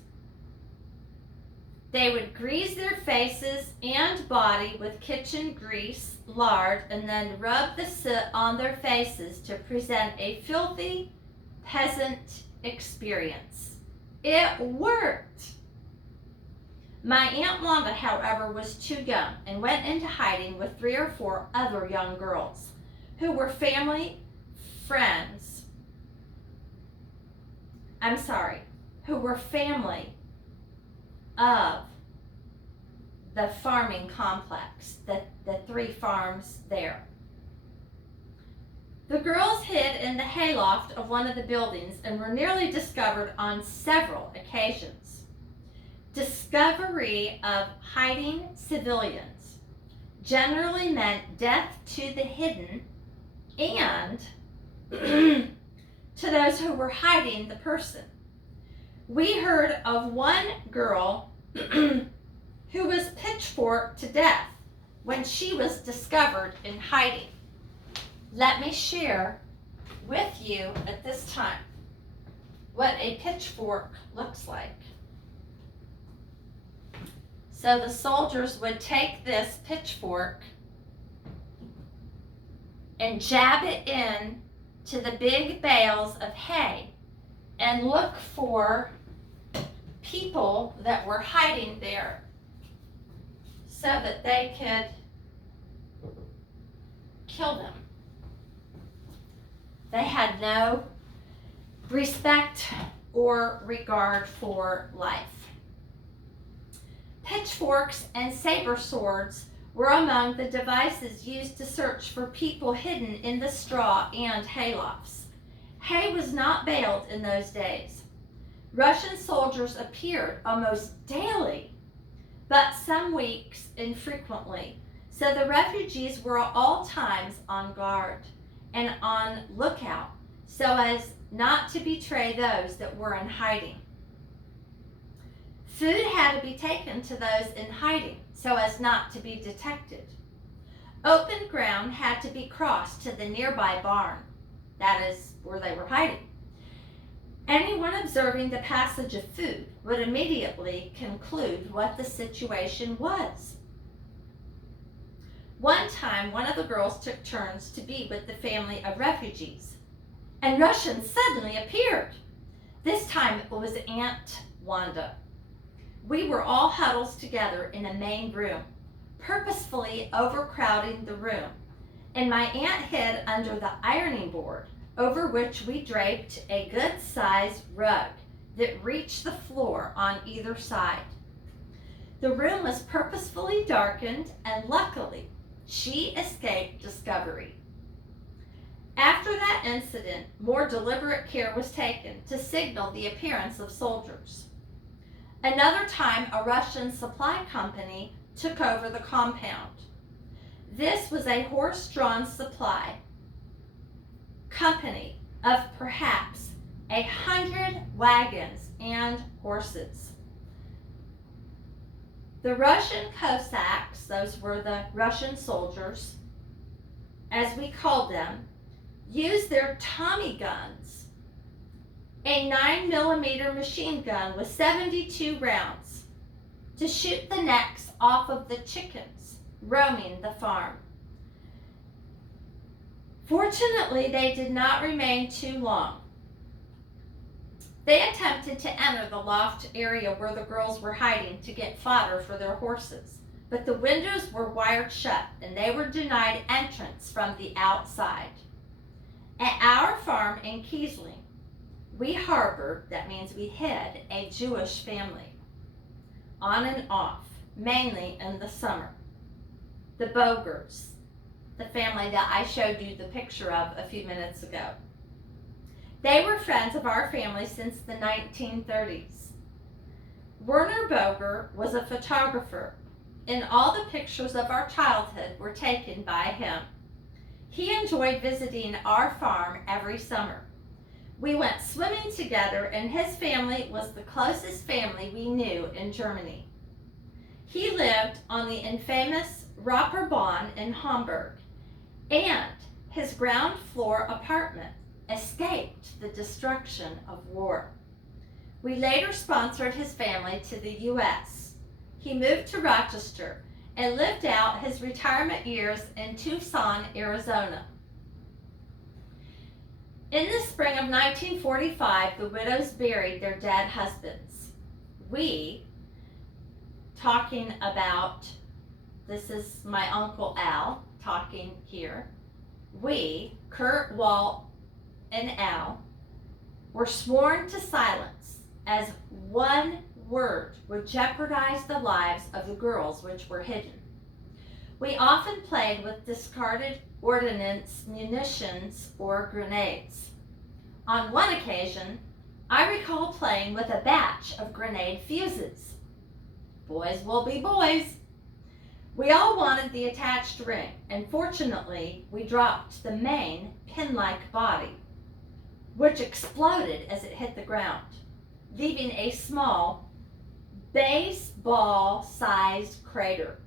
They would grease their faces and body with kitchen grease, lard, and then rub the soot on their faces to present a filthy peasant experience. It worked. My Aunt Wanda, however, was too young and went into hiding with 3 or 4 other young girls who were family friends. Who were family of the farming complex, the 3 farms there. The girls hid in the hayloft of one of the buildings and were nearly discovered on several occasions. Discovery of hiding civilians generally meant death to the hidden and to those who were hiding the person. We heard of one girl who was pitchforked to death when she was discovered in hiding. Let me share with you at this time what a pitchfork looks like. So the soldiers would take this pitchfork and jab it in to the big bales of hay and look for people that were hiding there so that they could kill them. They had no respect or regard for life. Pitchforks and saber swords were among the devices used to search for people hidden in the straw and haylofts. Hay was not baled in those days. Russian soldiers appeared almost daily, but some weeks infrequently, so the refugees were at all times on guard and on lookout so as not to betray those that were in hiding. Food had to be taken to those in hiding so as not to be detected. Open ground had to be crossed to the nearby barn, that is where they were hiding. Anyone observing the passage of food would immediately conclude what the situation was. One time, one of the girls took turns to be with the family of refugees, and Russians suddenly appeared. This time it was Aunt Wanda. We were all huddled together in a main room, purposefully overcrowding the room, and my aunt hid under the ironing board, over which we draped a good-sized rug that reached the floor on either side. The room was purposefully darkened, and luckily, she escaped discovery. After that incident, more deliberate care was taken to signal the appearance of soldiers. Another time, a Russian supply company took over the compound. This was a horse-drawn supply company of perhaps 100 wagons and horses. The Russian Cossacks, those were the Russian soldiers, as we called them, used their Tommy guns, a 9mm machine gun with 72 rounds, to shoot the necks off of the chickens roaming the farm. Fortunately, they did not remain too long. They attempted to enter the loft area where the girls were hiding to get fodder for their horses, but the windows were wired shut and they were denied entrance from the outside. At our farm in Kiesling, we harbored, that means we hid, a Jewish family, on and off, mainly in the summer. The Bogers, the family that I showed you the picture of a few minutes ago. They were friends of our family since the 1930s. Werner Boger was a photographer, and all the pictures of our childhood were taken by him. He enjoyed visiting our farm every summer. We went swimming together, and his family was the closest family we knew in Germany. He lived on the infamous Rapperbahn in Hamburg, and his ground floor apartment escaped the destruction of war. We later sponsored his family to the U.S., he moved to Rochester and lived out his retirement years in Tucson, Arizona. In the spring of 1945, the widows buried their dead husbands. We, talking about, this is my Uncle Al talking here, we, Kurt, Walt, and Al, were sworn to silence as one word would jeopardize the lives of the girls which were hidden. We often played with discarded ordnance, munitions, or grenades. On one occasion, I recall playing with a batch of grenade fuses. Boys will be boys. We all wanted the attached ring, and fortunately, we dropped the main pin-like body, which exploded as it hit the ground, leaving a small, baseball-sized crater.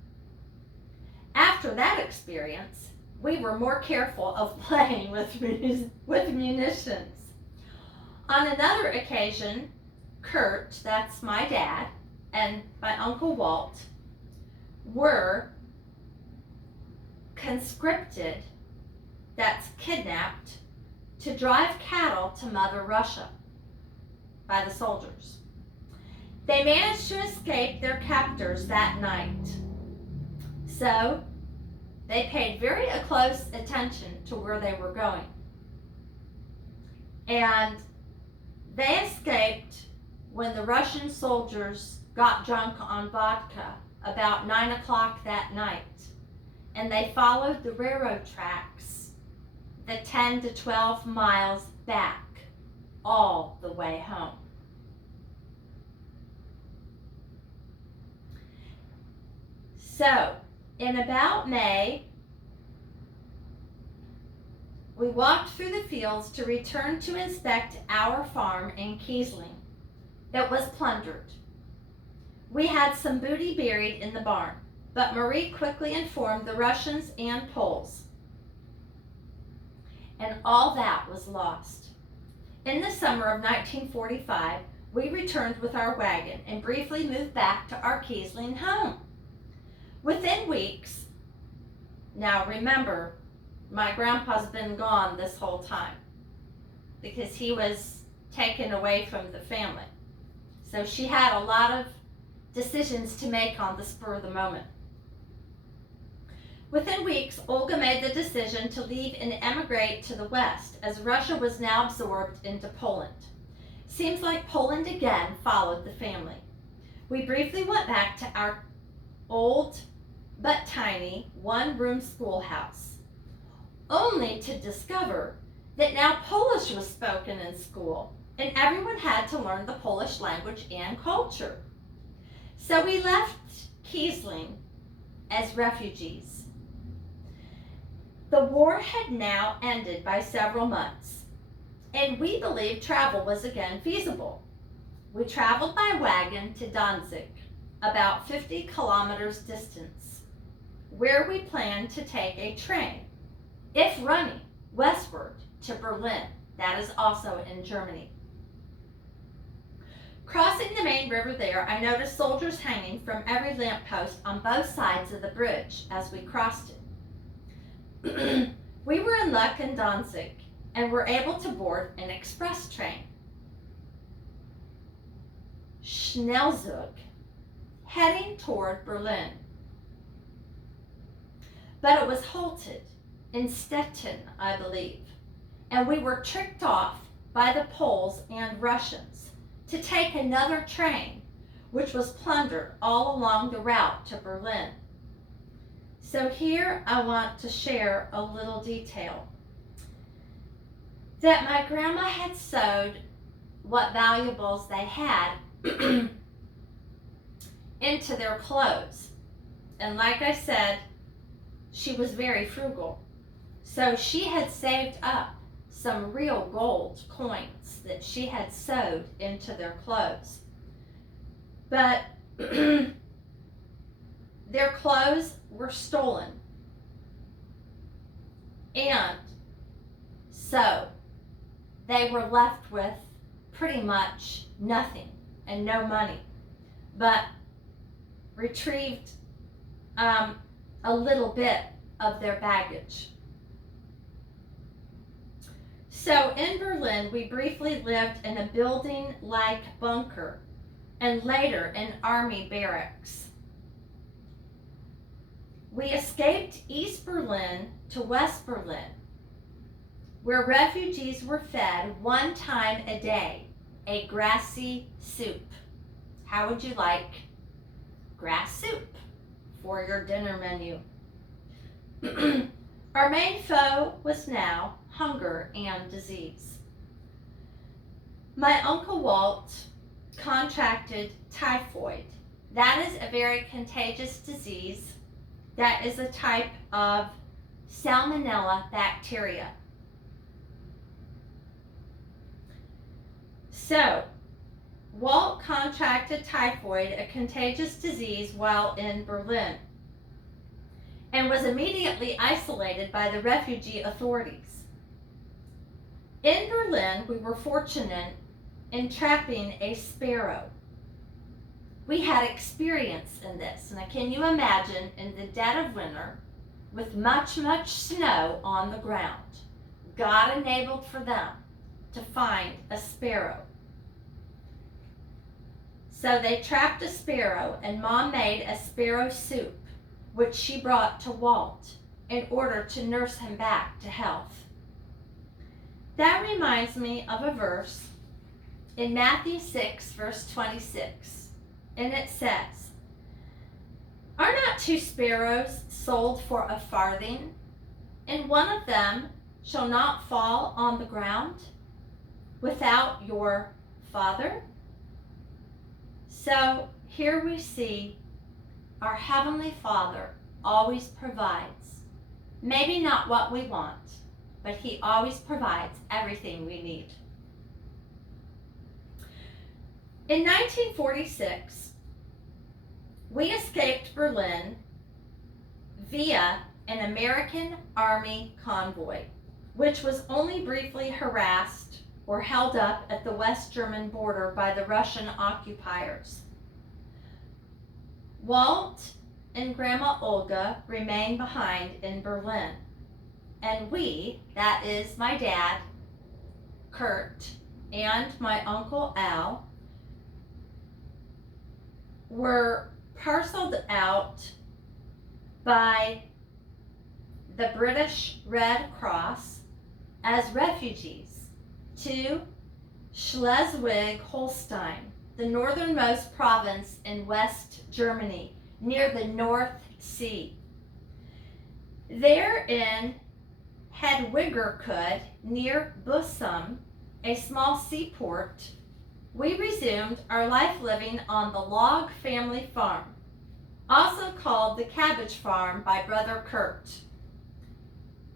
After that experience, we were more careful of playing with munitions. On another occasion, Kurt, that's my dad, and my Uncle Walt were conscripted, that's kidnapped, to drive cattle to Mother Russia by the soldiers. They managed to escape their captors that night. So they paid very close attention to where they were going. And they escaped when the Russian soldiers got drunk on vodka about 9 o'clock that night. And they followed the railroad tracks, the 10 to 12 miles back, all the way home. So, in about May, we walked through the fields to return to inspect our farm in Kiesling. It was plundered. We had some booty buried in the barn, but Marie quickly informed the Russians and Poles, and all that was lost. In the summer of 1945, we returned with our wagon and briefly moved back to our Kiesling home. Within weeks, now remember, my grandpa's been gone this whole time because he was taken away from the family. So she had a lot of decisions to make on the spur of the moment. Within weeks, Olga made the decision to leave and emigrate to the west, as Russia was now absorbed into Poland. Seems like Poland again followed the family. We briefly went back to our old but tiny one-room schoolhouse, only to discover that now Polish was spoken in school, and everyone had to learn the Polish language and culture. So we left Kiesling as refugees. The war had now ended by several months, and we believed travel was again feasible. We traveled by wagon to Danzig, about 50 kilometers distance, where we planned to take a train, if running, westward to Berlin, that is also in Germany. Crossing the main river there, I noticed soldiers hanging from every lamppost on both sides of the bridge as we crossed it. We were in luck in Danzig and were able to board an express train, Schnellzug, heading toward Berlin. But it was halted in Stettin, I believe, and we were tricked off by the Poles and Russians to take another train, which was plundered all along the route to Berlin. So here I want to share a little detail. That my grandma had sewed what valuables they had into their clothes. And like I said, she was very frugal. So she had saved up some real gold coins that she had sewed into their clothes. But their clothes were stolen. And so they were left with pretty much nothing and no money. But retrieved a little bit of their baggage. So in Berlin, we briefly lived in a building-like bunker and later in army barracks. We escaped East Berlin to West Berlin, where refugees were fed one time a day, a grassy soup. How would you like grass soup for your dinner menu? Our main foe was now hunger and disease. My Uncle Walt contracted typhoid. That is a very contagious disease that is a type of salmonella bacteria. So, Walt contracted typhoid, a contagious disease, while in Berlin, and was immediately isolated by the refugee authorities. In Berlin, we were fortunate in trapping a sparrow. We had experience in this. Now, can you imagine in the dead of winter with much, much snow on the ground? God enabled for them to find a sparrow. So they trapped a sparrow, and Mom made a sparrow soup, which she brought to Walt in order to nurse him back to health. That reminds me of a verse in Matthew 6, verse 26, and it says, "Are not 2 sparrows sold for a farthing, and one of them shall not fall on the ground without your Father?" So here we see our Heavenly Father always provides. Maybe not what we want, but He always provides everything we need. In 1946, we escaped Berlin via an American Army convoy, which was only briefly harassed or held up at the West German border by the Russian occupiers. Walt and Grandma Olga remained behind in Berlin, and we, that is my dad, Kurt, and my Uncle Al, were parceled out by the British Red Cross as refugees to Schleswig-Holstein, the northernmost province in West Germany, near the North Sea. There in Hedwigerkud, near Bussum, a small seaport, we resumed our life living on the log family farm, also called the cabbage farm by Brother Kurt.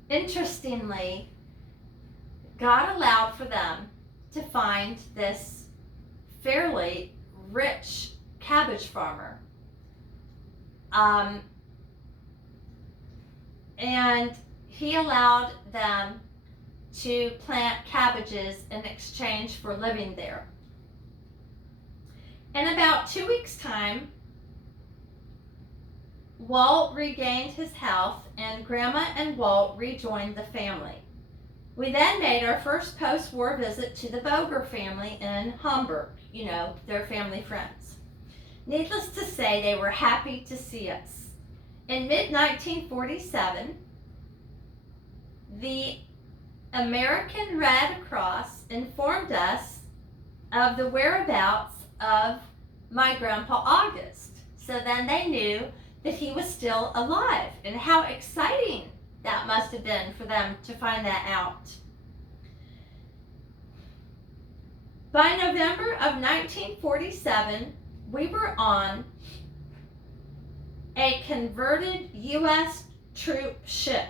Interestingly, God allowed for them to find this fairly rich cabbage farmer. And he allowed them to plant cabbages in exchange for living there. In about 2 weeks' time, Walt regained his health, and Grandma and Walt rejoined the family. We then made our first post-war visit to the Boger family in Hamburg, you know, their family friends. Needless to say, they were happy to see us. In mid-1947, the American Red Cross informed us of the whereabouts of my Grandpa August. So then they knew that he was still alive, and how exciting that must have been for them to find that out. By November of 1947, we were on a converted U.S. troop ship,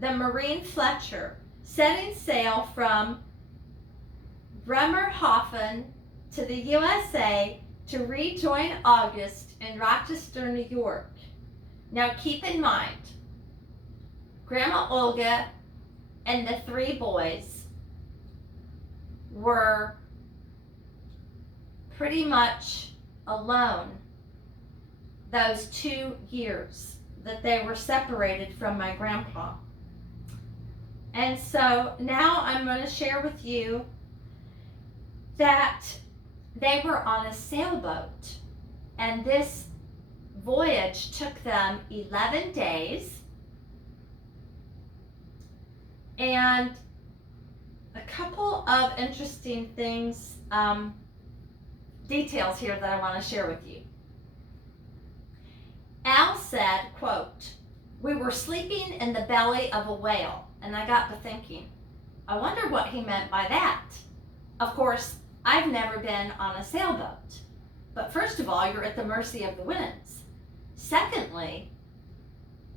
the Marine Fletcher, setting sail from Bremerhaven to the USA to rejoin August in Rochester, New York. Now keep in mind, Grandma Olga and the 3 boys were pretty much alone those 2 years that they were separated from my grandpa. And so now I'm going to share with you that they were on a sailboat, and this voyage took them 11 days. And a couple of interesting things, details here that I want to share with you. Al said, quote, "We were sleeping in the belly of a whale," and I got to thinking, I wonder what he meant by that. Of course, I've never been on a sailboat. But first of all, you're at the mercy of the winds. Secondly,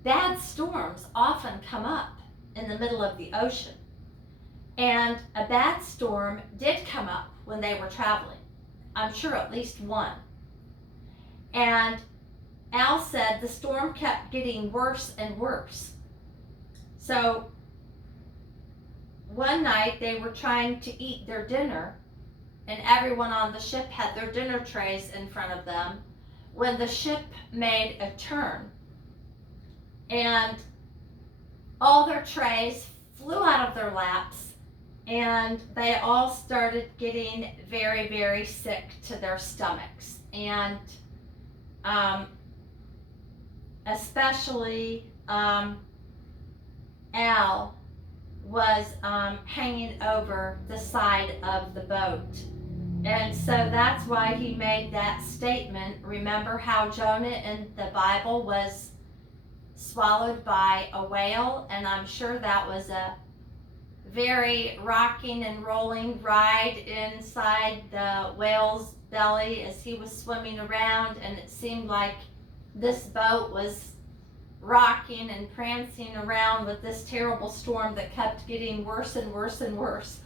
bad storms often come up in the middle of the ocean. And a bad storm did come up when they were traveling. I'm sure at least one. And Al said the storm kept getting worse and worse. So one night they were trying to eat their dinner, and everyone on the ship had their dinner trays in front of them, when the ship made a turn and all their trays flew out of their laps, and they all started getting very, very sick to their stomachs. And especially Al was hanging over the side of the boat. And so that's why he made that statement. Remember how Jonah in the Bible was swallowed by a whale? And I'm sure that was a very rocking and rolling ride inside the whale's belly as he was swimming around, and it seemed like this boat was rocking and prancing around with this terrible storm that kept getting worse and worse and worse.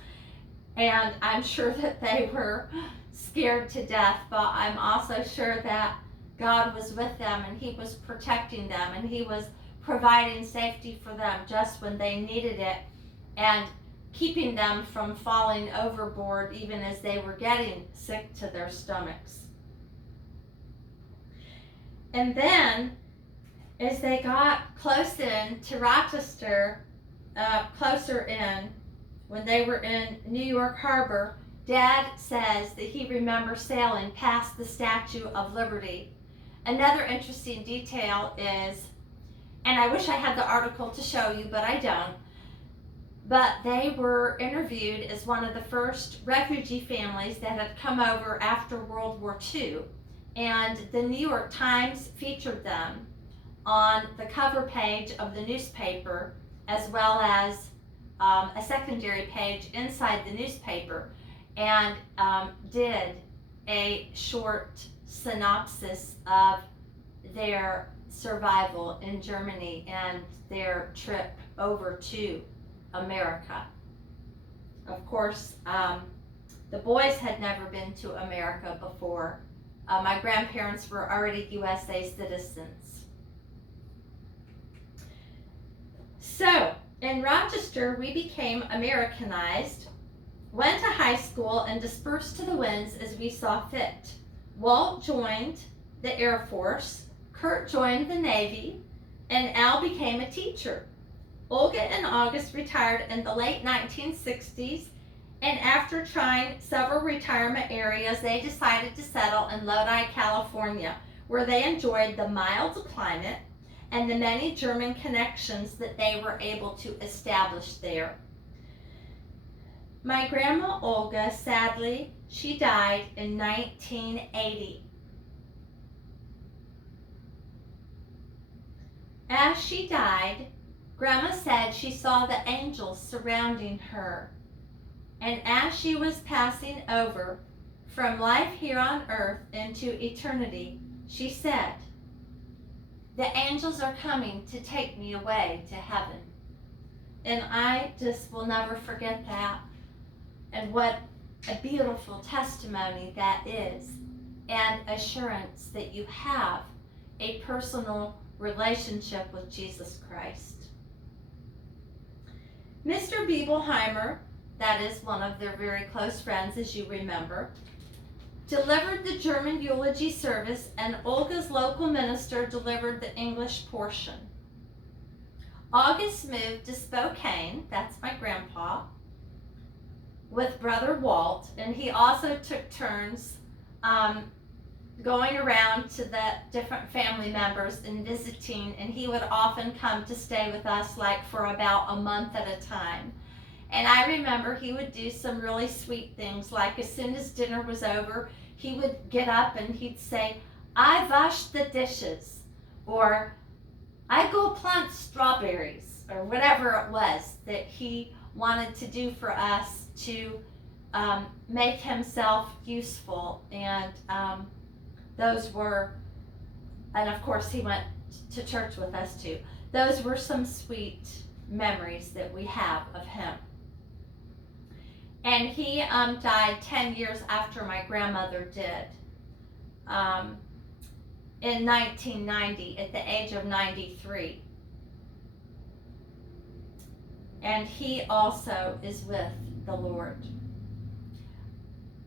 And I'm sure that they were scared to death, but I'm also sure that God was with them, and he was protecting them, and he was providing safety for them just when they needed it, and keeping them from falling overboard even as they were getting sick to their stomachs. And then as they got close in to Rochester, closer in, when they were in New York Harbor, Dad says that he remembers sailing past the Statue of Liberty. Another interesting detail is, and I wish I had the article to show you, but I don't, but they were interviewed as one of the first refugee families that had come over after World War II. And the New York Times featured them on the cover page of the newspaper, as well as a secondary page inside the newspaper, and did a short synopsis of their survival in Germany and their trip over to America. Of course, the boys had never been to America before. My grandparents were already USA citizens. So, in Rochester, we became Americanized, went to high school, and dispersed to the winds as we saw fit. Walt joined the Air Force, Kurt joined the Navy, and Al became a teacher. Olga and August retired in the late 1960s, and after trying several retirement areas, they decided to settle in Lodi, California, where they enjoyed the mild climate and the many German connections that they were able to establish there. My grandma Olga, sadly, she died in 1980. As she died, Grandma said she saw the angels surrounding her. And as she was passing over from life here on earth into eternity, she said, "The angels are coming to take me away to heaven." And I just will never forget that. And what a beautiful testimony that is, and assurance that you have a personal relationship with Jesus Christ. Mr. Biebelheimer, that is one of their very close friends, as you remember, delivered the German eulogy service, and Olga's local minister delivered the English portion. August moved to Spokane, that's my grandpa, with Brother Walt, and he also took turns going around to the different family members and visiting, and he would often come to stay with us like for about a month at a time. And I remember he would do some really sweet things, like as soon as dinner was over, he would get up and he'd say, "I wash the dishes," or "I go plant strawberries," or whatever it was that he wanted to do for us to make himself useful. And those were, and of course he went to church with us too. Those were some sweet memories that we have of him. And he died 10 years after my grandmother did, in 1990 at the age of 93. And he also is with the Lord.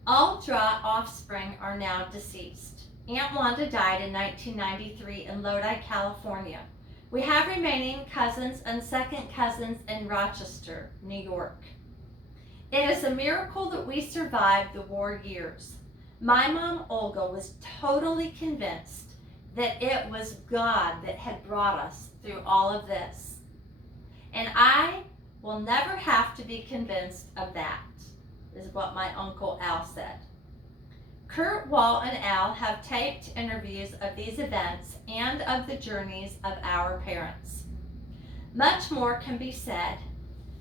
All draw offspring are now deceased. Aunt Wanda died in 1993 in Lodi, California. We have remaining cousins and second cousins in Rochester, New York. It is a miracle that we survived the war years. My mom, Olga, was totally convinced that it was God that had brought us through all of this. And I will never have to be convinced of that, is what my Uncle Al said. Kurt, Walt, and Al have taped interviews of these events and of the journeys of our parents. Much more can be said.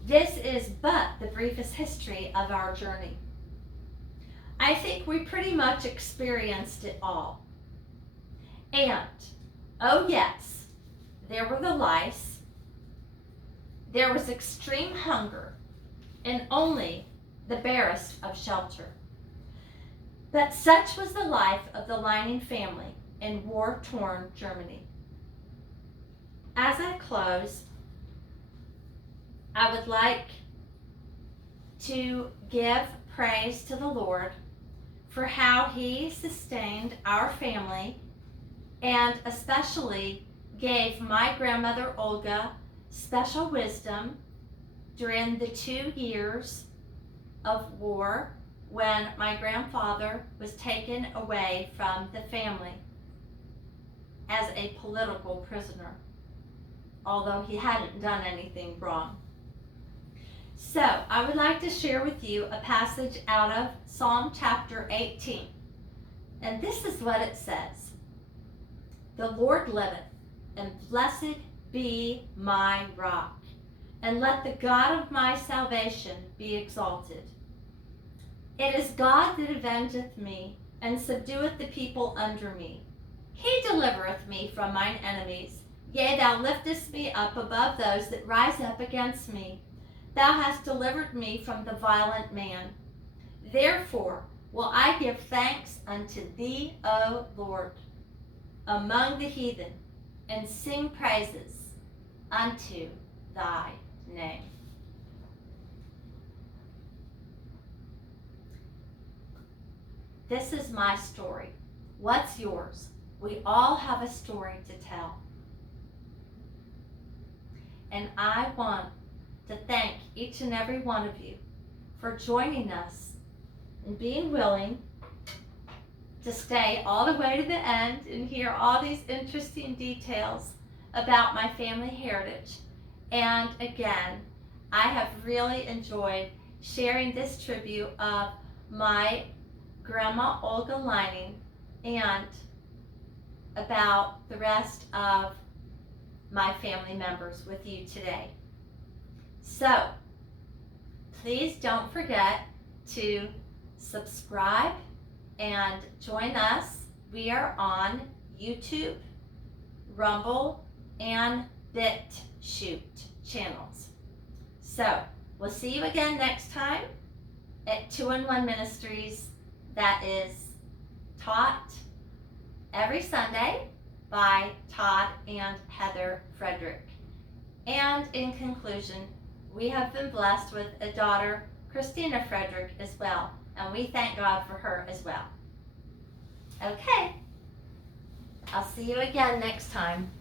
This is but the briefest history of our journey. I think we pretty much experienced it all. And, oh yes, there were the lice, there was extreme hunger, and only the barest of shelter. But such was the life of the Lining family in war-torn Germany. As I close, I would like to give praise to the Lord for how He sustained our family and especially gave my grandmother Olga special wisdom during the 2 years of war when my grandfather was taken away from the family as a political prisoner, although he hadn't done anything wrong. So I would like to share with you a passage out of Psalm chapter 18. And this is what it says. The Lord liveth, and blessed be my rock, and let the God of my salvation be exalted. It is God that avengeth me, and subdueth the people under me. He delivereth me from mine enemies. Yea, thou liftest me up above those that rise up against me. Thou hast delivered me from the violent man. Therefore will I give thanks unto thee, O Lord, among the heathen, and sing praises unto thy name. This is my story. What's yours? We all have a story to tell. And I want to thank each and every one of you for joining us and being willing to stay all the way to the end and hear all these interesting details about my family heritage. And again, I have really enjoyed sharing this tribute of my Grandma Olga Lining and about the rest of my family members with you today. So, please don't forget to subscribe and join us. We are on YouTube, Rumble, and BitChute channels. So, we'll see you again next time at 2n1 Ministries. That is taught every Sunday by Todd and Heather Frederick. And in conclusion, we have been blessed with a daughter, Christina Frederick, as well. And we thank God for her as well. Okay. I'll see you again next time.